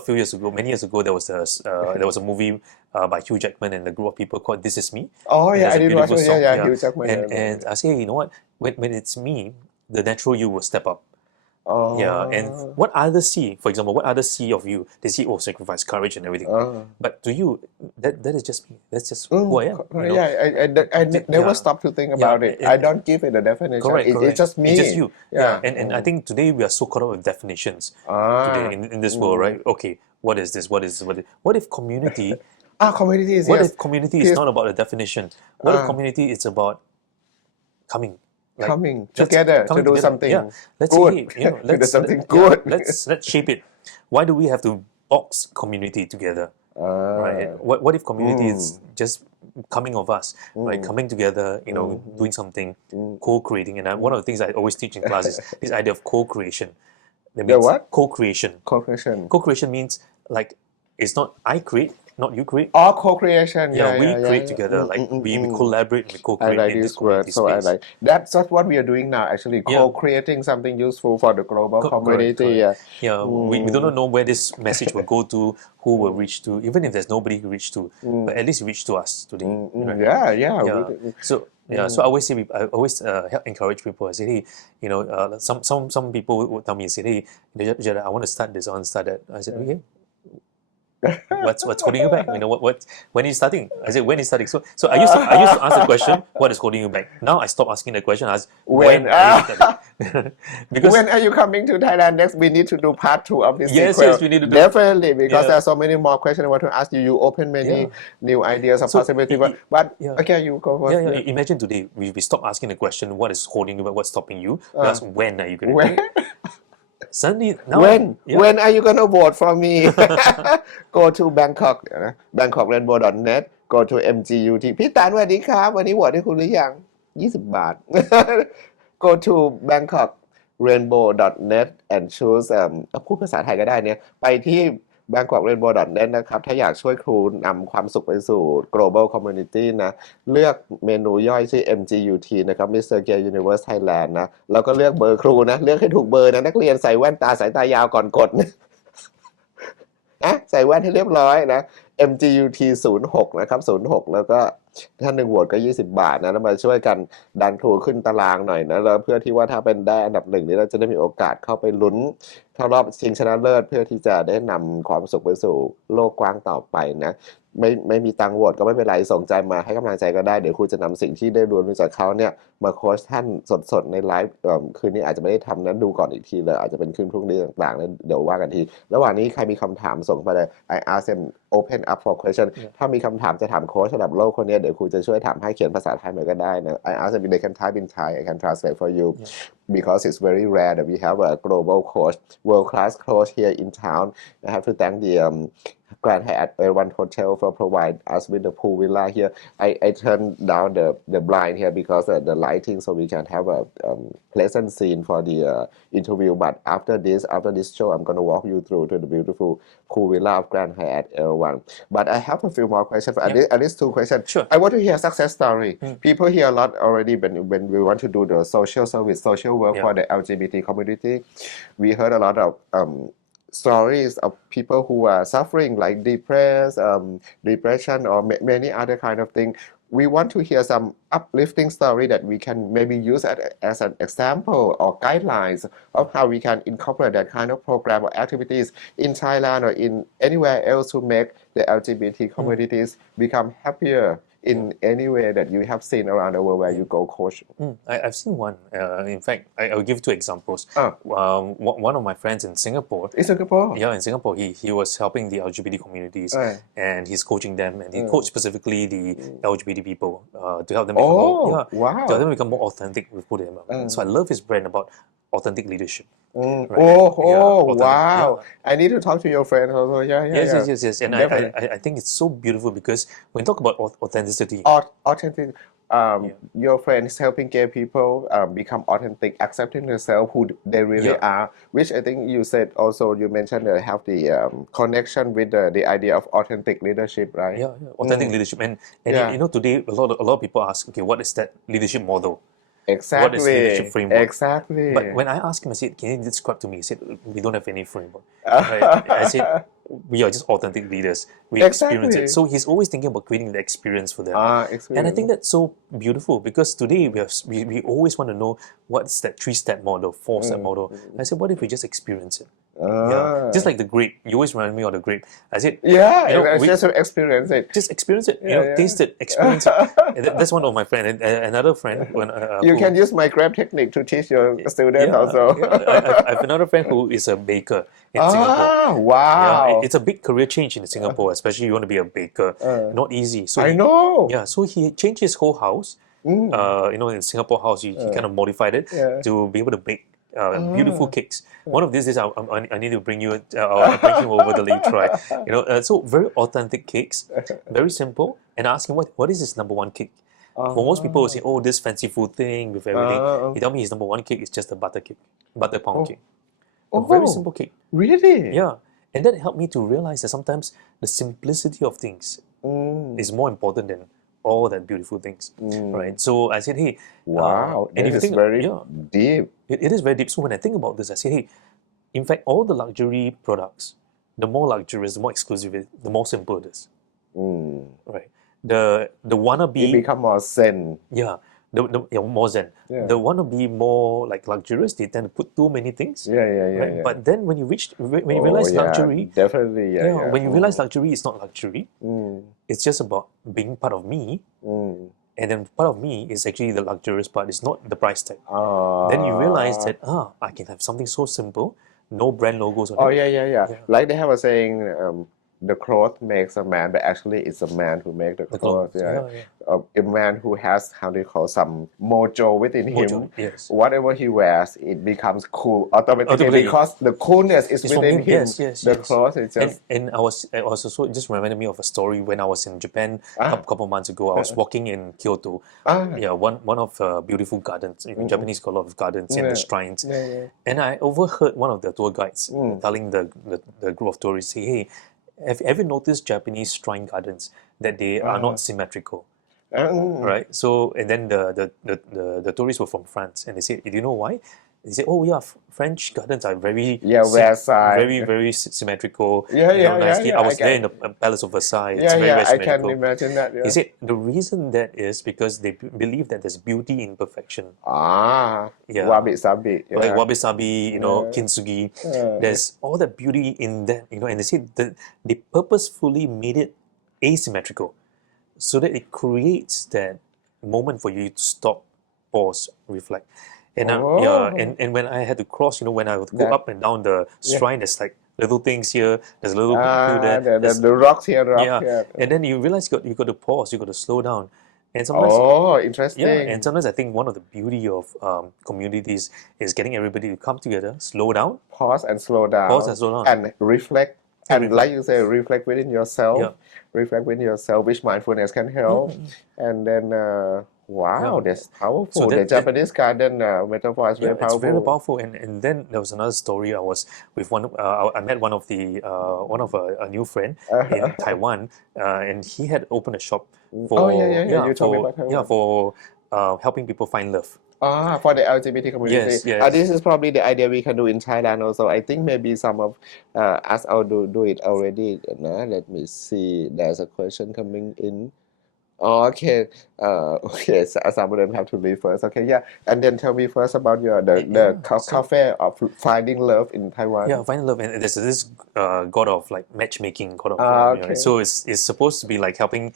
many years ago, there was a movie by Hugh Jackman and a group of people called "This Is Me." Oh yeah, I did watch it. Yeah, Hugh Jackman. And I say, you know what? When it's me, the natural you will step up. Yeah, and what others see, for example, what others see of you, they see sacrifice, courage, and everything. But to you, that is just me. That's just who I am. I never stop to think about it. I don't give it a definition. Correct. It's just me. It's just you. And I think today we are so caught up with definitions today in this world, right? Okay, what is this? What if community? Community is. What if community is not about a definition? What if community is about coming? Coming together to do something let's good. Let's do something good. Let's shape it. Why do we have to box community together? Right? What if community is just coming of us, right? Coming together, doing something, co-creating. And one of the things I always teach in class is this idea of co-creation. That means what? Co-creation. Co-creation. Co-creation means like it's not I create, not you create. Co-creation. Yeah, we create Yeah. together. Like we collaborate and we I co-create like in this this word. community So I space. like that's what we are doing now. Actually, Yeah. co-creating something useful for the global Correct. community. Yeah. Yeah, we do not know where this message will go to, who will reach to, even if there's nobody to reach to, but at least it reached to us today. Right? Yeah. Yeah. So so I always say, I always encourage people. I say, hey, some people would tell me, say, hey, Jedi, I want to start this, I want to start that. I said, okay, what's holding you back? What when are you starting? I said, when is starting? So I used to ask the question, what is holding you back? Now I stop asking the question. I ask, when are you starting? Because when are you coming to Thailand next? We need to do part 2 of this yes, sequel. we need to do. Definitely, because Yeah. there are so many more questions I want to ask you. You open many new ideas of So possibility, but okay, you go first. yeah. Imagine today we stop asking the question, what is holding you back? What's stopping you? We ask, when are you going to do When? it? Suddenly now, When are you gonna vote for me? Go to Bangkok เดี๋ยวนะ bangkokrainbow.net go to MGUT พี่ตาลสวัสดีครับวันนี้โหวตให้คุณหรือยัง20 บาท go to bangkokrainbow.net and choose พูดภาษาไทยก็ได้เนี่ยไปที่ bangkokrainbow.net นะครับถ้าอยากช่วยครูนำความสุขไปสู่ global community นะเลือกเมนูย่อยชื่อ MGUT นะครับ Mr. Gay Universe Thailand นะแล้วก็เลือกเบอร์ครูนะเลือกให้ถูกเบอร์นะนักเรียนใส่แว่นตาสายตายาวก่อนกดนะใส่แว่นให้เรียบร้อยนะ MGUT 06นะครับ06แล้วก็ถ้า1โหวตก็20 บาทนะแล้วมาช่วยกันดันครูขึ้นตารางหน่อยนะแล้วเพื่อที่ว่าถ้าเป็นได้อันดับ1นี้เราจะได้มีโอกาสเข้าไปลุ้นเข้ารอบชิงชนะเลิศเพื่อที่จะได้นำความสุขไปสู่โลกกว้างต่อไปนะไม่มีตังค์โหวตก็ไม่เป็นไรส่งใจมาให้กำลังใจก็ได้เดี๋ยวครูจะนำสิ่งที่ได้เรียนรู้จากเขาเนี่ยมาโค้ชท่านสดๆในไลฟ์คืนนี้อาจจะไม่ได้ทำนะดูก่อนอีกทีเลยอาจจะเป็นคืนพรุ่งนี้ต่างๆแล้วเดี๋ยวว่ากันทีระหว่างนี้ใครมีคำถามส่งมาเลย I ask them open up for question ถ้ามีคำถามจะถามโค้ชสำหรับโลกคนนี้เดี๋ยวครูจะช่วยถามให้เขียนภาษาไทยมาก็ได้นะ I ask them they can type in Thai I can translate for you because it's very rare that we have a global coach world class coach here in town I have to thank the Grand Hyatt Airone Hotel for provide us with the pool villa here. I turned down the blind here because the lighting so we can have a pleasant scene for the interview. But after this show, I'm gonna walk you through to the beautiful pool villa of Grand Hyatt Airone. But I have a few more questions. At least 2 questions. Sure. I want to hear success story. People hear a lot already when we want to do the social service, social work for the LGBT community. We heard a lot of stories of people who are suffering like depression or many other kind of thing. We want to hear some uplifting story that we can maybe use as an example or guidelines of how we can incorporate that kind of program or activities in Thailand or in anywhere else to make the LGBT communities become happier in any way that you have seen around the world where you go, Coach. I've seen one. In fact, I'll give 2 examples. One of my friends in Singapore. In Singapore? Yeah, in Singapore, he was helping the LGBT communities and he's coaching them, and he coached specifically the LGBT people to help them become to help them become more authentic with who they are. So I love his brand about authentic leadership. Right? Wow! Yeah. I need to talk to your friend also. Yes. And I think it's so beautiful because when you talk about authenticity, authentic. Your friend is helping gay people become authentic, accepting themselves who they really are, which I think you said also. You mentioned that have the connection with the idea of authentic leadership, right? Yeah. Authentic leadership, and today a lot of people ask, okay, what is that leadership model? Exactly. What is leadership framework? Exactly. But when I asked him, I said, can you describe to me? He said, we don't have any framework. Right? I said, we are just authentic leaders. We experience it. So he's always thinking about creating the experience for them. And I think that's so beautiful because today we always want to know what's that 3-step model, 4-step model. I said, what if we just experience it? Just like the grape. You always remind me of the grape. I said, just experience it. Just experience it. Taste it, experience it. That's one of my friends. Another friend. You can use my grape technique to teach your students also. I have another friend who is a baker in Singapore. Wow. It's a big career change in Singapore, especially you want to be a baker. Not easy. So I know. Yeah, so he changed his whole house. In Singapore house, he kind of modified it to be able to bake beautiful cakes. One of these days, I need to bring you. I'll bring him over to let you try. So very authentic cakes, very simple. And I ask him what is his number 1 cake. For most people, will say, "Oh, this fancy food thing with everything." He told me his number 1 cake is just a butter pound cake. A very simple cake. Really? Yeah. And that helped me to realize that sometimes the simplicity of things is more important than all that beautiful things, right? So I said, hey, Wow, and if you this is think, very yeah, deep. it is very deep. So when I think about this, I say, hey, in fact, all the luxury products, the more luxurious, the more exclusive, the more simple it is, right? The It wannabe, become more zen. yeah, more zen. Yeah. The wannabe more like luxurious, they tend to put too many things, right? Yeah. But then when you Oh, realize yeah, luxury, definitely, yeah. when you realize luxury is not luxury, Mm, it's just about being part of me, mm. and then part of me is actually the luxurious part. It's not the price tag. Then you realize that I can have something so simple, no brand logos on Oh, it. yeah. Yeah. Like they have a saying, the cloth makes a man, but actually it's a man who makes the The clothes. clothes, Yeah. yeah. A man who has, how do you call, some mojo within him. Mojo, yes. Whatever he wears, it becomes cool automatically Automatically. because the coolness is It's from within him. him. Yes. The clothes is just. And I was also, it just reminded me of a story when I was in Japan a couple months ago. I was walking in Kyoto. Yeah, one of beautiful gardens. In Japanese, got a lot of gardens and the shrines. And I overheard one of the tour guides telling the group of tourists, say, hey, have you noticed Japanese shrine gardens that they are not symmetrical? Right? So, and then the tourists were from France, and they said, do you know why? They said, oh yeah, French gardens are very Versailles. very symmetrical. Yeah. Nicely. I was there in can. the Palace of Versailles. It's very I can symmetrical. imagine that. Yeah. He said the reason that is because they believe that there's beauty in perfection. Yeah. Wabi sabi. Like Yeah. wabi sabi, kintsugi. There's all that beauty in that, and they say that they purposefully made it asymmetrical so that it creates that moment for you to stop, pause, reflect. And and when I had to cross, when I would go up and down the shrine, there's like little things here, there's a little hill there. The rocks here, Yeah. And then you realize you got to pause, you got to slow down. And sometimes, interesting. and sometimes I think one of the beauty of communities is getting everybody to come together, slow down, Pause and slow down, and reflect. And like you say, reflect within yourself. Reflect within yourself, which mindfulness can help. And then, wow, that's powerful. So the Japanese garden metaphor is very powerful. It's very powerful. And then there was another story. I was with I met one of a new friend in Taiwan, and he had opened a shop for You told me about Taiwan. For helping people find love. For the LGBT community. Yes. This is probably the idea we can do in Thailand also. I think maybe some of us all do it already. Let me see. There's a question coming in. Okay. Okay. So some of them have to leave first. Okay. Yeah. And then tell me first about the cafe of finding love in Taiwan. Yeah, finding love, and there's this god of like matchmaking, god of love. Okay. So it's supposed to be like helping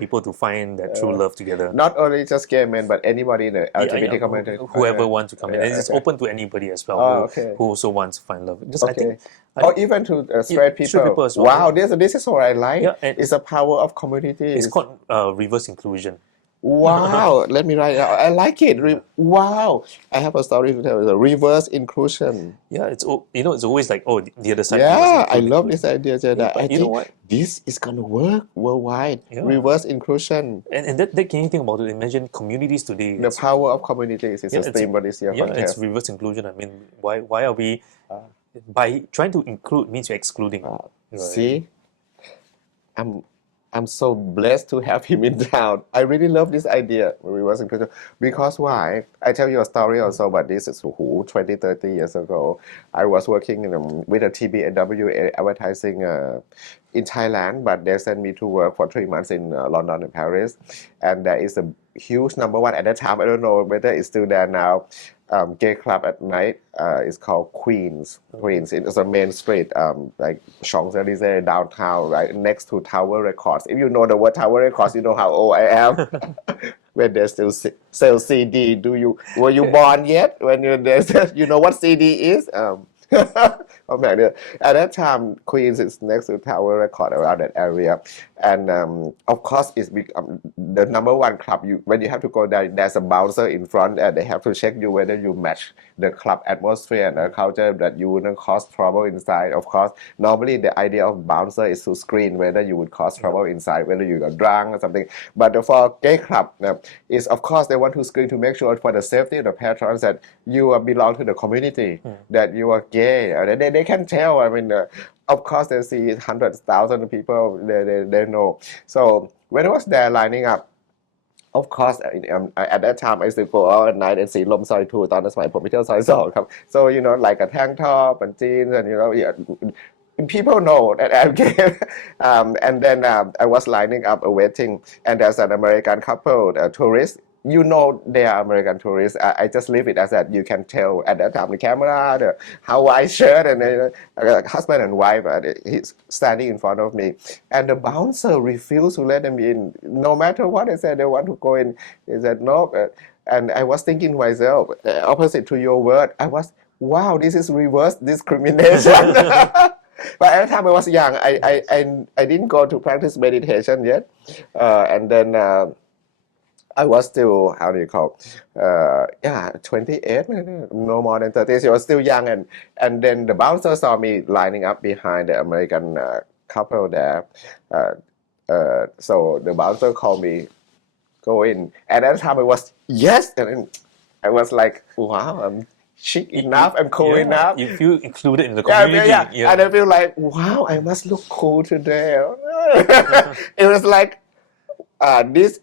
people to find that true love together. Not only just gay men, but anybody in the LGBT community. Whoever wants to come in. And it's open to anybody as well who also wants to find love. Just I think, or even to straight people. Straight people as well. Wow, this is what I like. It's a power of community. It's called reverse inclusion. Wow, let me write it out. I like it. Wow, I have a story to tell. The reverse inclusion. Yeah, it's always like the other side. Yeah, I love this idea, Jedi. Yeah, I think this is gonna work worldwide. Reverse inclusion. And that can you think about it? Imagine communities today. The power of communities is a theme for this year. It's reverse inclusion. I mean, why are we by trying to include means you're excluding? Right? See, I'm so blessed to have him in town. I really love this idea, reverse inclusion. Because why? I tell you a story also, but this is 20, 30 years ago. I was working with a TBAW advertising in Thailand, but they sent me to work for 3 months in London and Paris. And there is a huge number one at that time. I don't know whether it's still there now. Gay club at night. It's called Queens. It's a main street, like Champs-Élysées downtown, right next to Tower Records. If you know the word Tower Records, you know how old I am. When they still sell CD, were you born yet? When you know what CD is? At that time, Queens is next to Tower Record around that area, and of course, it's the number one club. When you have to go there, there's a bouncer in front, and they have to check you whether you match the club atmosphere and the culture, that you wouldn't cause trouble inside. Of course, normally the idea of bouncer is to screen whether you would cause trouble inside, whether you got drunk or something. But for gay club, is of course they want to screen to make sure for the safety of the patrons that you belong to the community, that you are gay. gay. They can tell. I mean, of course, they see hundreds, thousands of people. They know. So when I was there lining up, of course, at that time I used to go out at night and see ลมซอย2ตอนนั้นสมัยผมไปเที่ยวซอย2ครับ so like a tank top and jeans and yeah, people know that I'm gay and then I was lining up a waiting and there's an American couple tourists. They are American tourists. I just leave it as that. You can tell at that time the camera, the Hawaii shirt, and husband and wife. He's standing in front of me, and the bouncer refused to let them in. No matter what I said, they want to go in. He said no, and I was thinking to myself, opposite to your word, wow, this is reverse discrimination. But at the time I was young, I didn't go to practice meditation yet, and then. I was still, how do you call, 28, no more than 30. So I was still young, and then the bouncer saw me lining up behind the American couple there. So the bouncer called me, go in. And at that time I was, yes, and I was like, wow, I'm chic enough, I'm cool enough. You feel included in the community. Yeah. And I feel like, wow, I must look cool today. It was like, this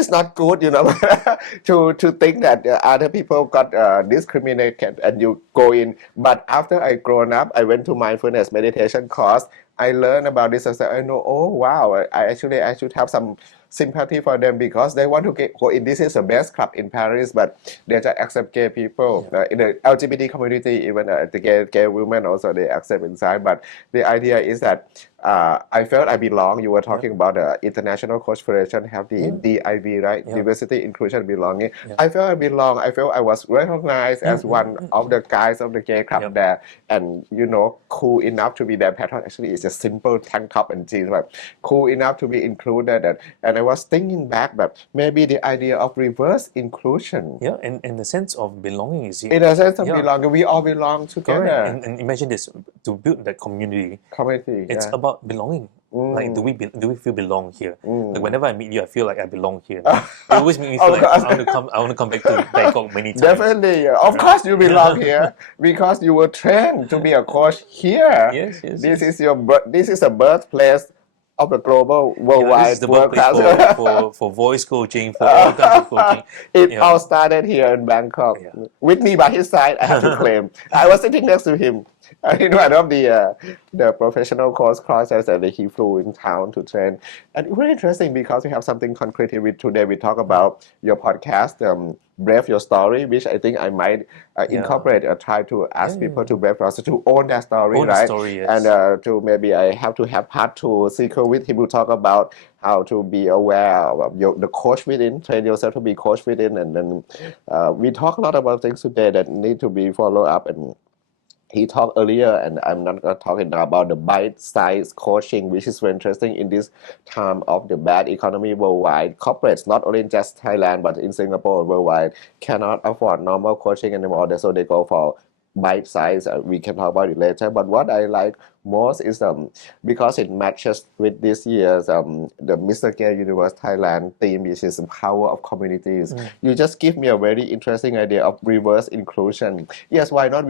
is not good, to think that other people got discriminated and you go in. But after I grown up, I went to mindfulness meditation course. I learned about this. I said, I know, oh wow, I should have some sympathy for them because they want to go in. This is the best club in Paris, but they just accept gay people. In the LGBT community, even the gay women also they accept inside. But the idea is that I felt I belong. You were talking about the International Coach Federation have the DIB, right? Diversity, Inclusion, Belonging. I felt I belong. I felt I was recognized as one of the guys of the gay club there, and cool enough to be their patron. Actually, it's a simple tank top and jeans, but cool enough to be included. And I was thinking back, but maybe the idea of reverse inclusion. Yeah, and in the sense of belonging is in a sense of belonging, we all belong together. Correct. And imagine this: to build that community, it's about belonging. Like, do we feel belong here? Like, whenever I meet you, I feel like I belong here. It always makes me feel like I want to come back to Bangkok many times. Definitely, of course you belong here because you were trained to be a coach here. Yes. This is a birthplace of the global worldwide this is the birthplace for voice coaching, for all kinds of coaching. It all started here in Bangkok. With me by his side, I have to claim. I was sitting next to him. In one of the professional course classes that he flew in town to train. And it's very interesting because we have something concrete here. Today we talk about your podcast, Brave Your Story, which I think I might incorporate or try to ask people to brave us to own their story, right? Story, yes. And to maybe I have to have part 2 sequel with him to talk about how to be aware of the coach within, train yourself to be coach within. And then we talk a lot about things today that need to be followed up. And he talked earlier, and I'm not talking now about the bite-size coaching, which is very interesting in this time of the bad economy worldwide. Corporates, not only in just Thailand, but in Singapore worldwide, cannot afford normal coaching anymore. So they go for bite size. We can talk about it later. But what I like most is because it matches with this year's the Mr. Gay Universe Thailand theme, which is the power of communities. You just give me a very interesting idea of reverse inclusion. Yes, why not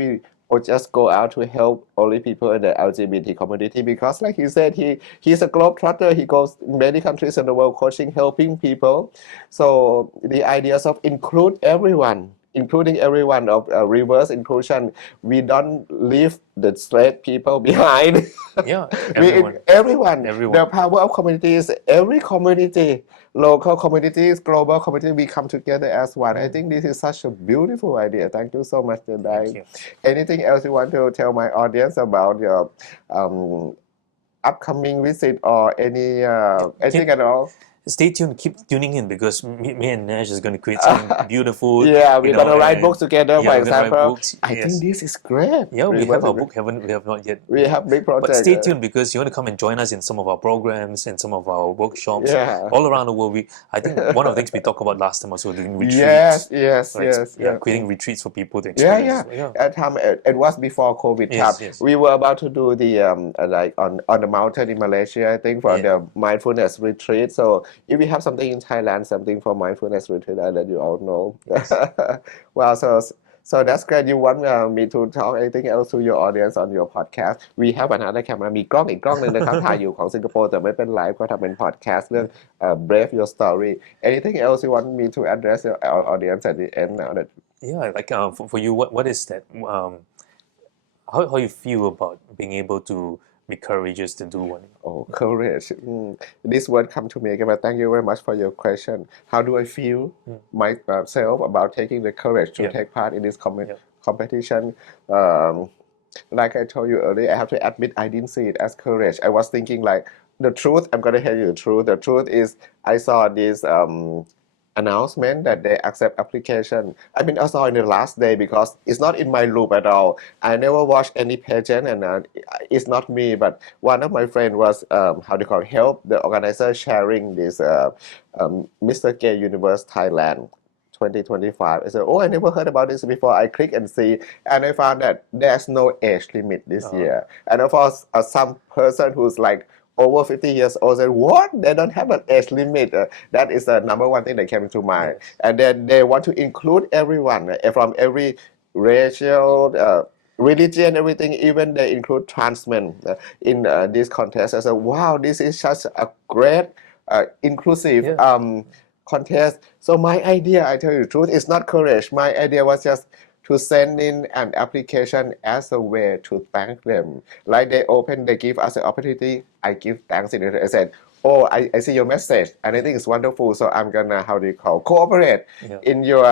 or just go out to help only people in the LGBT community? Because like you said, he's a globetrotter. He goes in many countries in the world coaching, helping people. So the ideas of including everyone of reverse inclusion. We don't leave the straight people behind. Everyone. The power of communities, every community, local communities, global community, we come together as one. I think this is such a beautiful idea. Thank you so much, Jedi. Anything else you want to tell my audience about your upcoming visit or anything at all? Stay tuned, keep tuning in, because me and Nash is going to create something beautiful. We're going to write books together, for example. I think this is great. We have our book, we have not yet. We have big projects. But stay tuned, because you want to come and join us in some of our programs and some of our workshops all around the world. I think one of the things we talked about last time was doing retreats. Yes. Creating retreats for people to experience. At time it was before COVID time. We were about to do the like on the mountain in Malaysia, I think, for the mindfulness retreat. So if we have something in Thailand, something for mindfulness retreat, I let you all know. Well, so So that's great. You want me to talk anything else to your audience on your podcast? We have another camera มีกล้องอีกกล้องหนึ่งนะครับถ่ายอยู่ของสิงคโปร์แต่ไม่เป็นไลฟ์ก็ทำเป็น podcast เรื่อง Brave Your Story. Anything else you want me to address our audience at the end now that Yeah, like for you, what is that? How you feel about being able to be courageous to do one? Oh, courage. This word come to me again, but thank you very much for your question. How do I feel myself about taking the courage to take part in this competition? Like I told you earlier, I have to admit I didn't see it as courage. I was thinking like the truth. I'm gonna tell you the truth. The truth is I saw this announcement that they accept application. I mean, I saw in the last day because it's not in my loop at all. I never watched any pageant, and it's not me. But one of my friend was how do you call it, help the organizer sharing this Mr. Gay Universe Thailand 2025. I said, oh, I never heard about this before. I click and see, and I found that there's no age limit this year. And of course, some person who's like over 50 years old said, what? They don't have an age limit. That is the number one thing that came to mind. Yes. And then they want to include everyone from every racial, religion, everything, even they include trans men in this contest. I said, wow, this is such a great, inclusive contest. So my idea, I tell you the truth, is not courage. My idea was just to send in an application as a way to thank them. Like they open, they give us an opportunity, I give thanks in it. I said, oh, I see your message and I think it's wonderful. So I'm gonna, how do you call, cooperate in your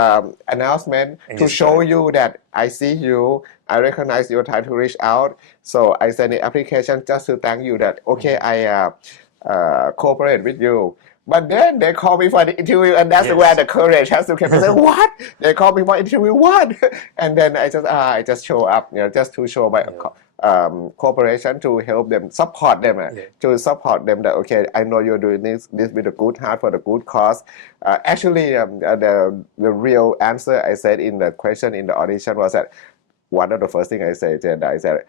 announcement and to show you that I see you, I recognize your time to reach out. So I send the application just to thank you that, okay, I cooperate with you. But then they call me for the interview, and that's where the courage has to come. I said, "What? They call me for interview? What?" And then I just show up, just to show my cooperation to help them, support them, to support them. That okay, I know you're doing this with a good heart for the good cause. Actually, the real answer I said in the question in the audition was that one of the first thing I said, I said,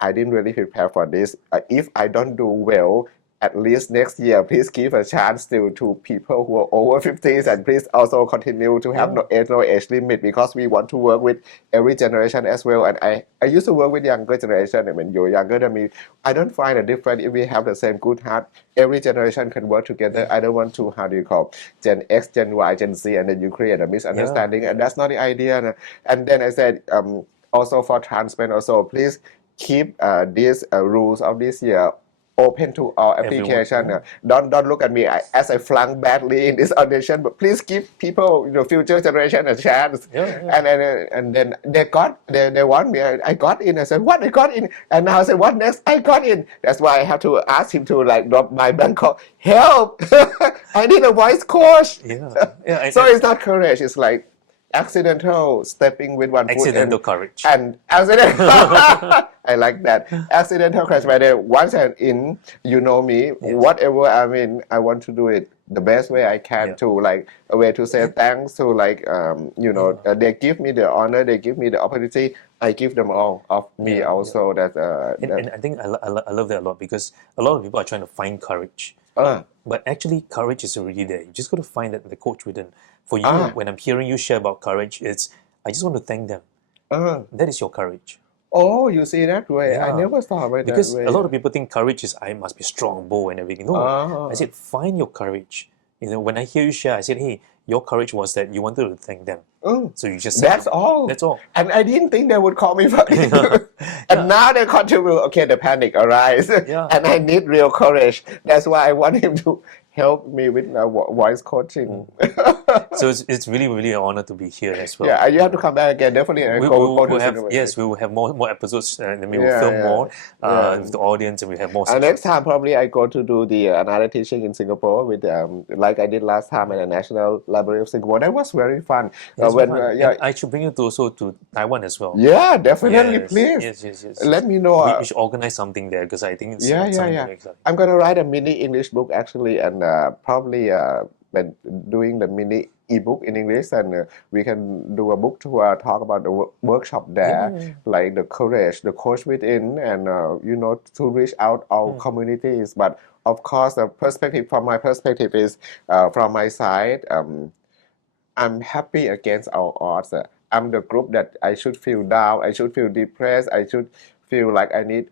I didn't really prepare for this. If I don't do well, at least next year, please give a chance to people who are over 50s, and please also continue to have no age limit, because we want to work with every generation as well. And I used to work with younger generation. I mean, you're younger than me. I don't find a difference if we have the same good heart. Every generation can work together. I don't want to, how do you call, Gen X, Gen Y, Gen Z, and then you create a misunderstanding. And that's not the idea. And then I said, also for trans men also, please keep these rules of this year open to all application. Don't look at me as I flunk badly in this audition, but please give people, future generation a chance. And then they want me. I got in. I said, what? I got in. And now I said, what next? I got in. That's why I have to ask him to like drop my bank call. Help! I need a voice coach. So it's not courage. It's like accidental stepping with one foot. Accidental courage. And accidental. I like that. Accidental courage. By the once I'm in, you know me, whatever I'm in, I want to do it the best way I can to like a way to say thanks to like, they give me the honor, they give me the opportunity. I give them all of me also. That and I think I love that a lot, because a lot of people are trying to find courage. But actually, courage is already there. You just got to find that the coach within. For you, when I'm hearing you share about courage, it's I just want to thank them. That is your courage. Oh, you see that way? I never thought about it because that way. A lot of people think courage is I must be strong, bold, and everything. No, I said find your courage. When I hear you share, I said, hey, your courage was that you wanted to thank them. So you just said, that's all. That's all. And I didn't think they would call me for it. And now they contribute. Okay, the panic arises, and I need real courage. That's why I want him to help me with voice coaching. So it's really, really an honor to be here as well. Yeah, you have to come back again, definitely. And we will have more episodes, and then we will film more with the audience, and we have more. And next time, probably I go to do the another teaching in Singapore with like I did last time at the National Library of Singapore. That was very fun. I should bring you also to Taiwan as well. Yeah, definitely, please. Yes. Let me know. We should organize something there, because I think it's I'm gonna write a mini English book actually, and probably been doing the mini ebook in English, and we can do a book tour, talk about the workshop there, like the courage, the coach within, and to reach out our communities. But of course, the perspective from my perspective is from my side. I'm happy against our odds. I'm the group that I should feel down, I should feel depressed, I should feel like I need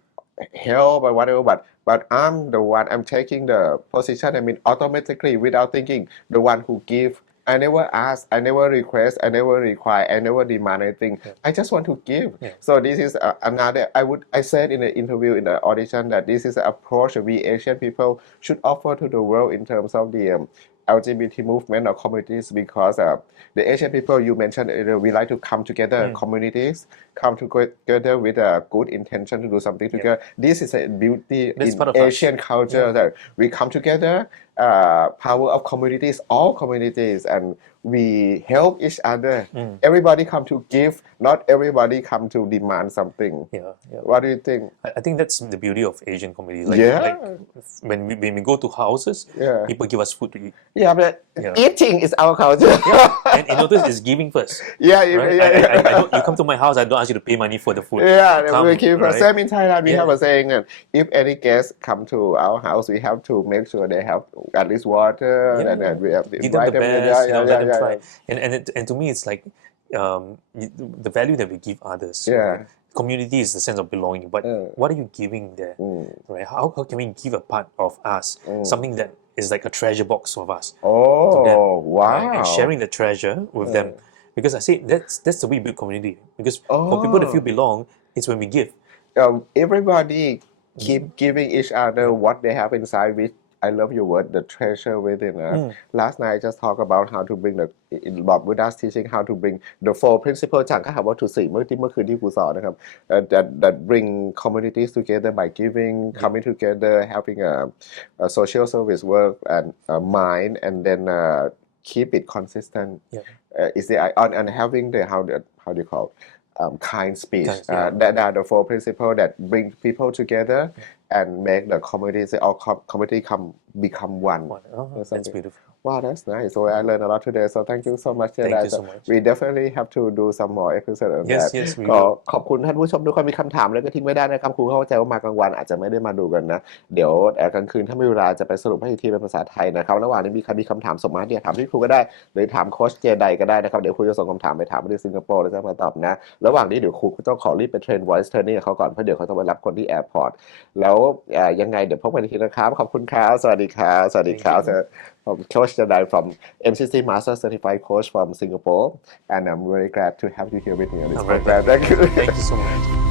help or whatever, but I'm the one, I'm taking the position, I mean automatically without thinking, the one who give. I never ask, I never request, I never require, I never demand anything. I just want to give. So this is another, I said in the interview, in the audition, that this is an approach that we Asian people should offer to the world in terms of the LGBT movement or communities, because the Asian people you mentioned earlier, we like to come together, communities come together with a good intention to do something together. This is a beauty That's in part of Asian us. culture, that we come together, power of communities, all communities, and we help each other. Everybody come to give, not everybody come to demand something. Yeah. What do you think? I think that's the beauty of Asian community. Yeah. When we go to houses, Yeah. people give us food to eat. Yeah, but eating is our culture. And you notice it's giving first. Yeah, right? yeah. I don't, you come to my house, I don't ask you to pay money for the food. Yeah, Come, we keep right? same in Thailand. We Yeah. have a saying that if any guests come to our house, we have to make sure they have at least water, and then we have to Give them invite the them. best, let them try. And to me, it's like the value that we give others. Yeah. Right? Community is the sense of belonging, but what are you giving there? Right? How can we give a part of us, something that is like a treasure box of us to them? Oh, wow. Right? And sharing the treasure with them. Because I say that's the way we build community. Because for people to feel belong, it's when we give. Everybody keep giving each other what they have inside. Which I love your word, the treasure within us. Last night I just talked about how to bring Bob Buddha's teaching, how to bring the four principles จากข้าหาวัตถุสี่เมื่อคืนที่ครูสอนนะครับ that bring communities together by giving, coming together, having a social service work and mind, and then keep it consistent. Is the and having the how do you call kind speech. That are the four principles that bring people together and make the community, all community become one. That's beautiful. Wow, that's nice. So I learned a lot today. So thank you so much. Thank you so much. We definitely have to do some more episode on Yes, that. yes, we ก็ will. ขอบคุณท่านผู้ชมทุกคนมีคำถามแล้วก็ทิ้งไว้ได้นะครับครูเข้าใจว่ามากลางวันอาจจะไม่ได้มาดูกันนะเดี๋ยวกลางคืนถ้ามีเวลาจะไปสรุปให้อีกทีเป็นภาษาไทยนะครับระหว่างนี้มีใครมีคำถามส่งมาเนี่ยถามที่ครูก็ได้หรือถามโค้ชเจไดก็ได้นะครับเดี๋ยวครูจะส่งคำถามไปถามที่สิงคโปร์แล้วจะมาตอบนะระหว่างนี้เดี๋ยวครูก็ต้องขอรีบไปเทรน voice training กับเขาก่อนเพราะเดี๋ยวเขาต้องไปรับคนที่แอร์พอร์ตแล้วยังไงเดี๋ยวพบกันอีกทีนะครับขอบคุณครับสวัสดีครับสวัสดีครับ ผม Coach Jedi from MCC Master Certified Coach from Singapore and I'm very glad to have you here with me on this program. Thank you. Thank you so much.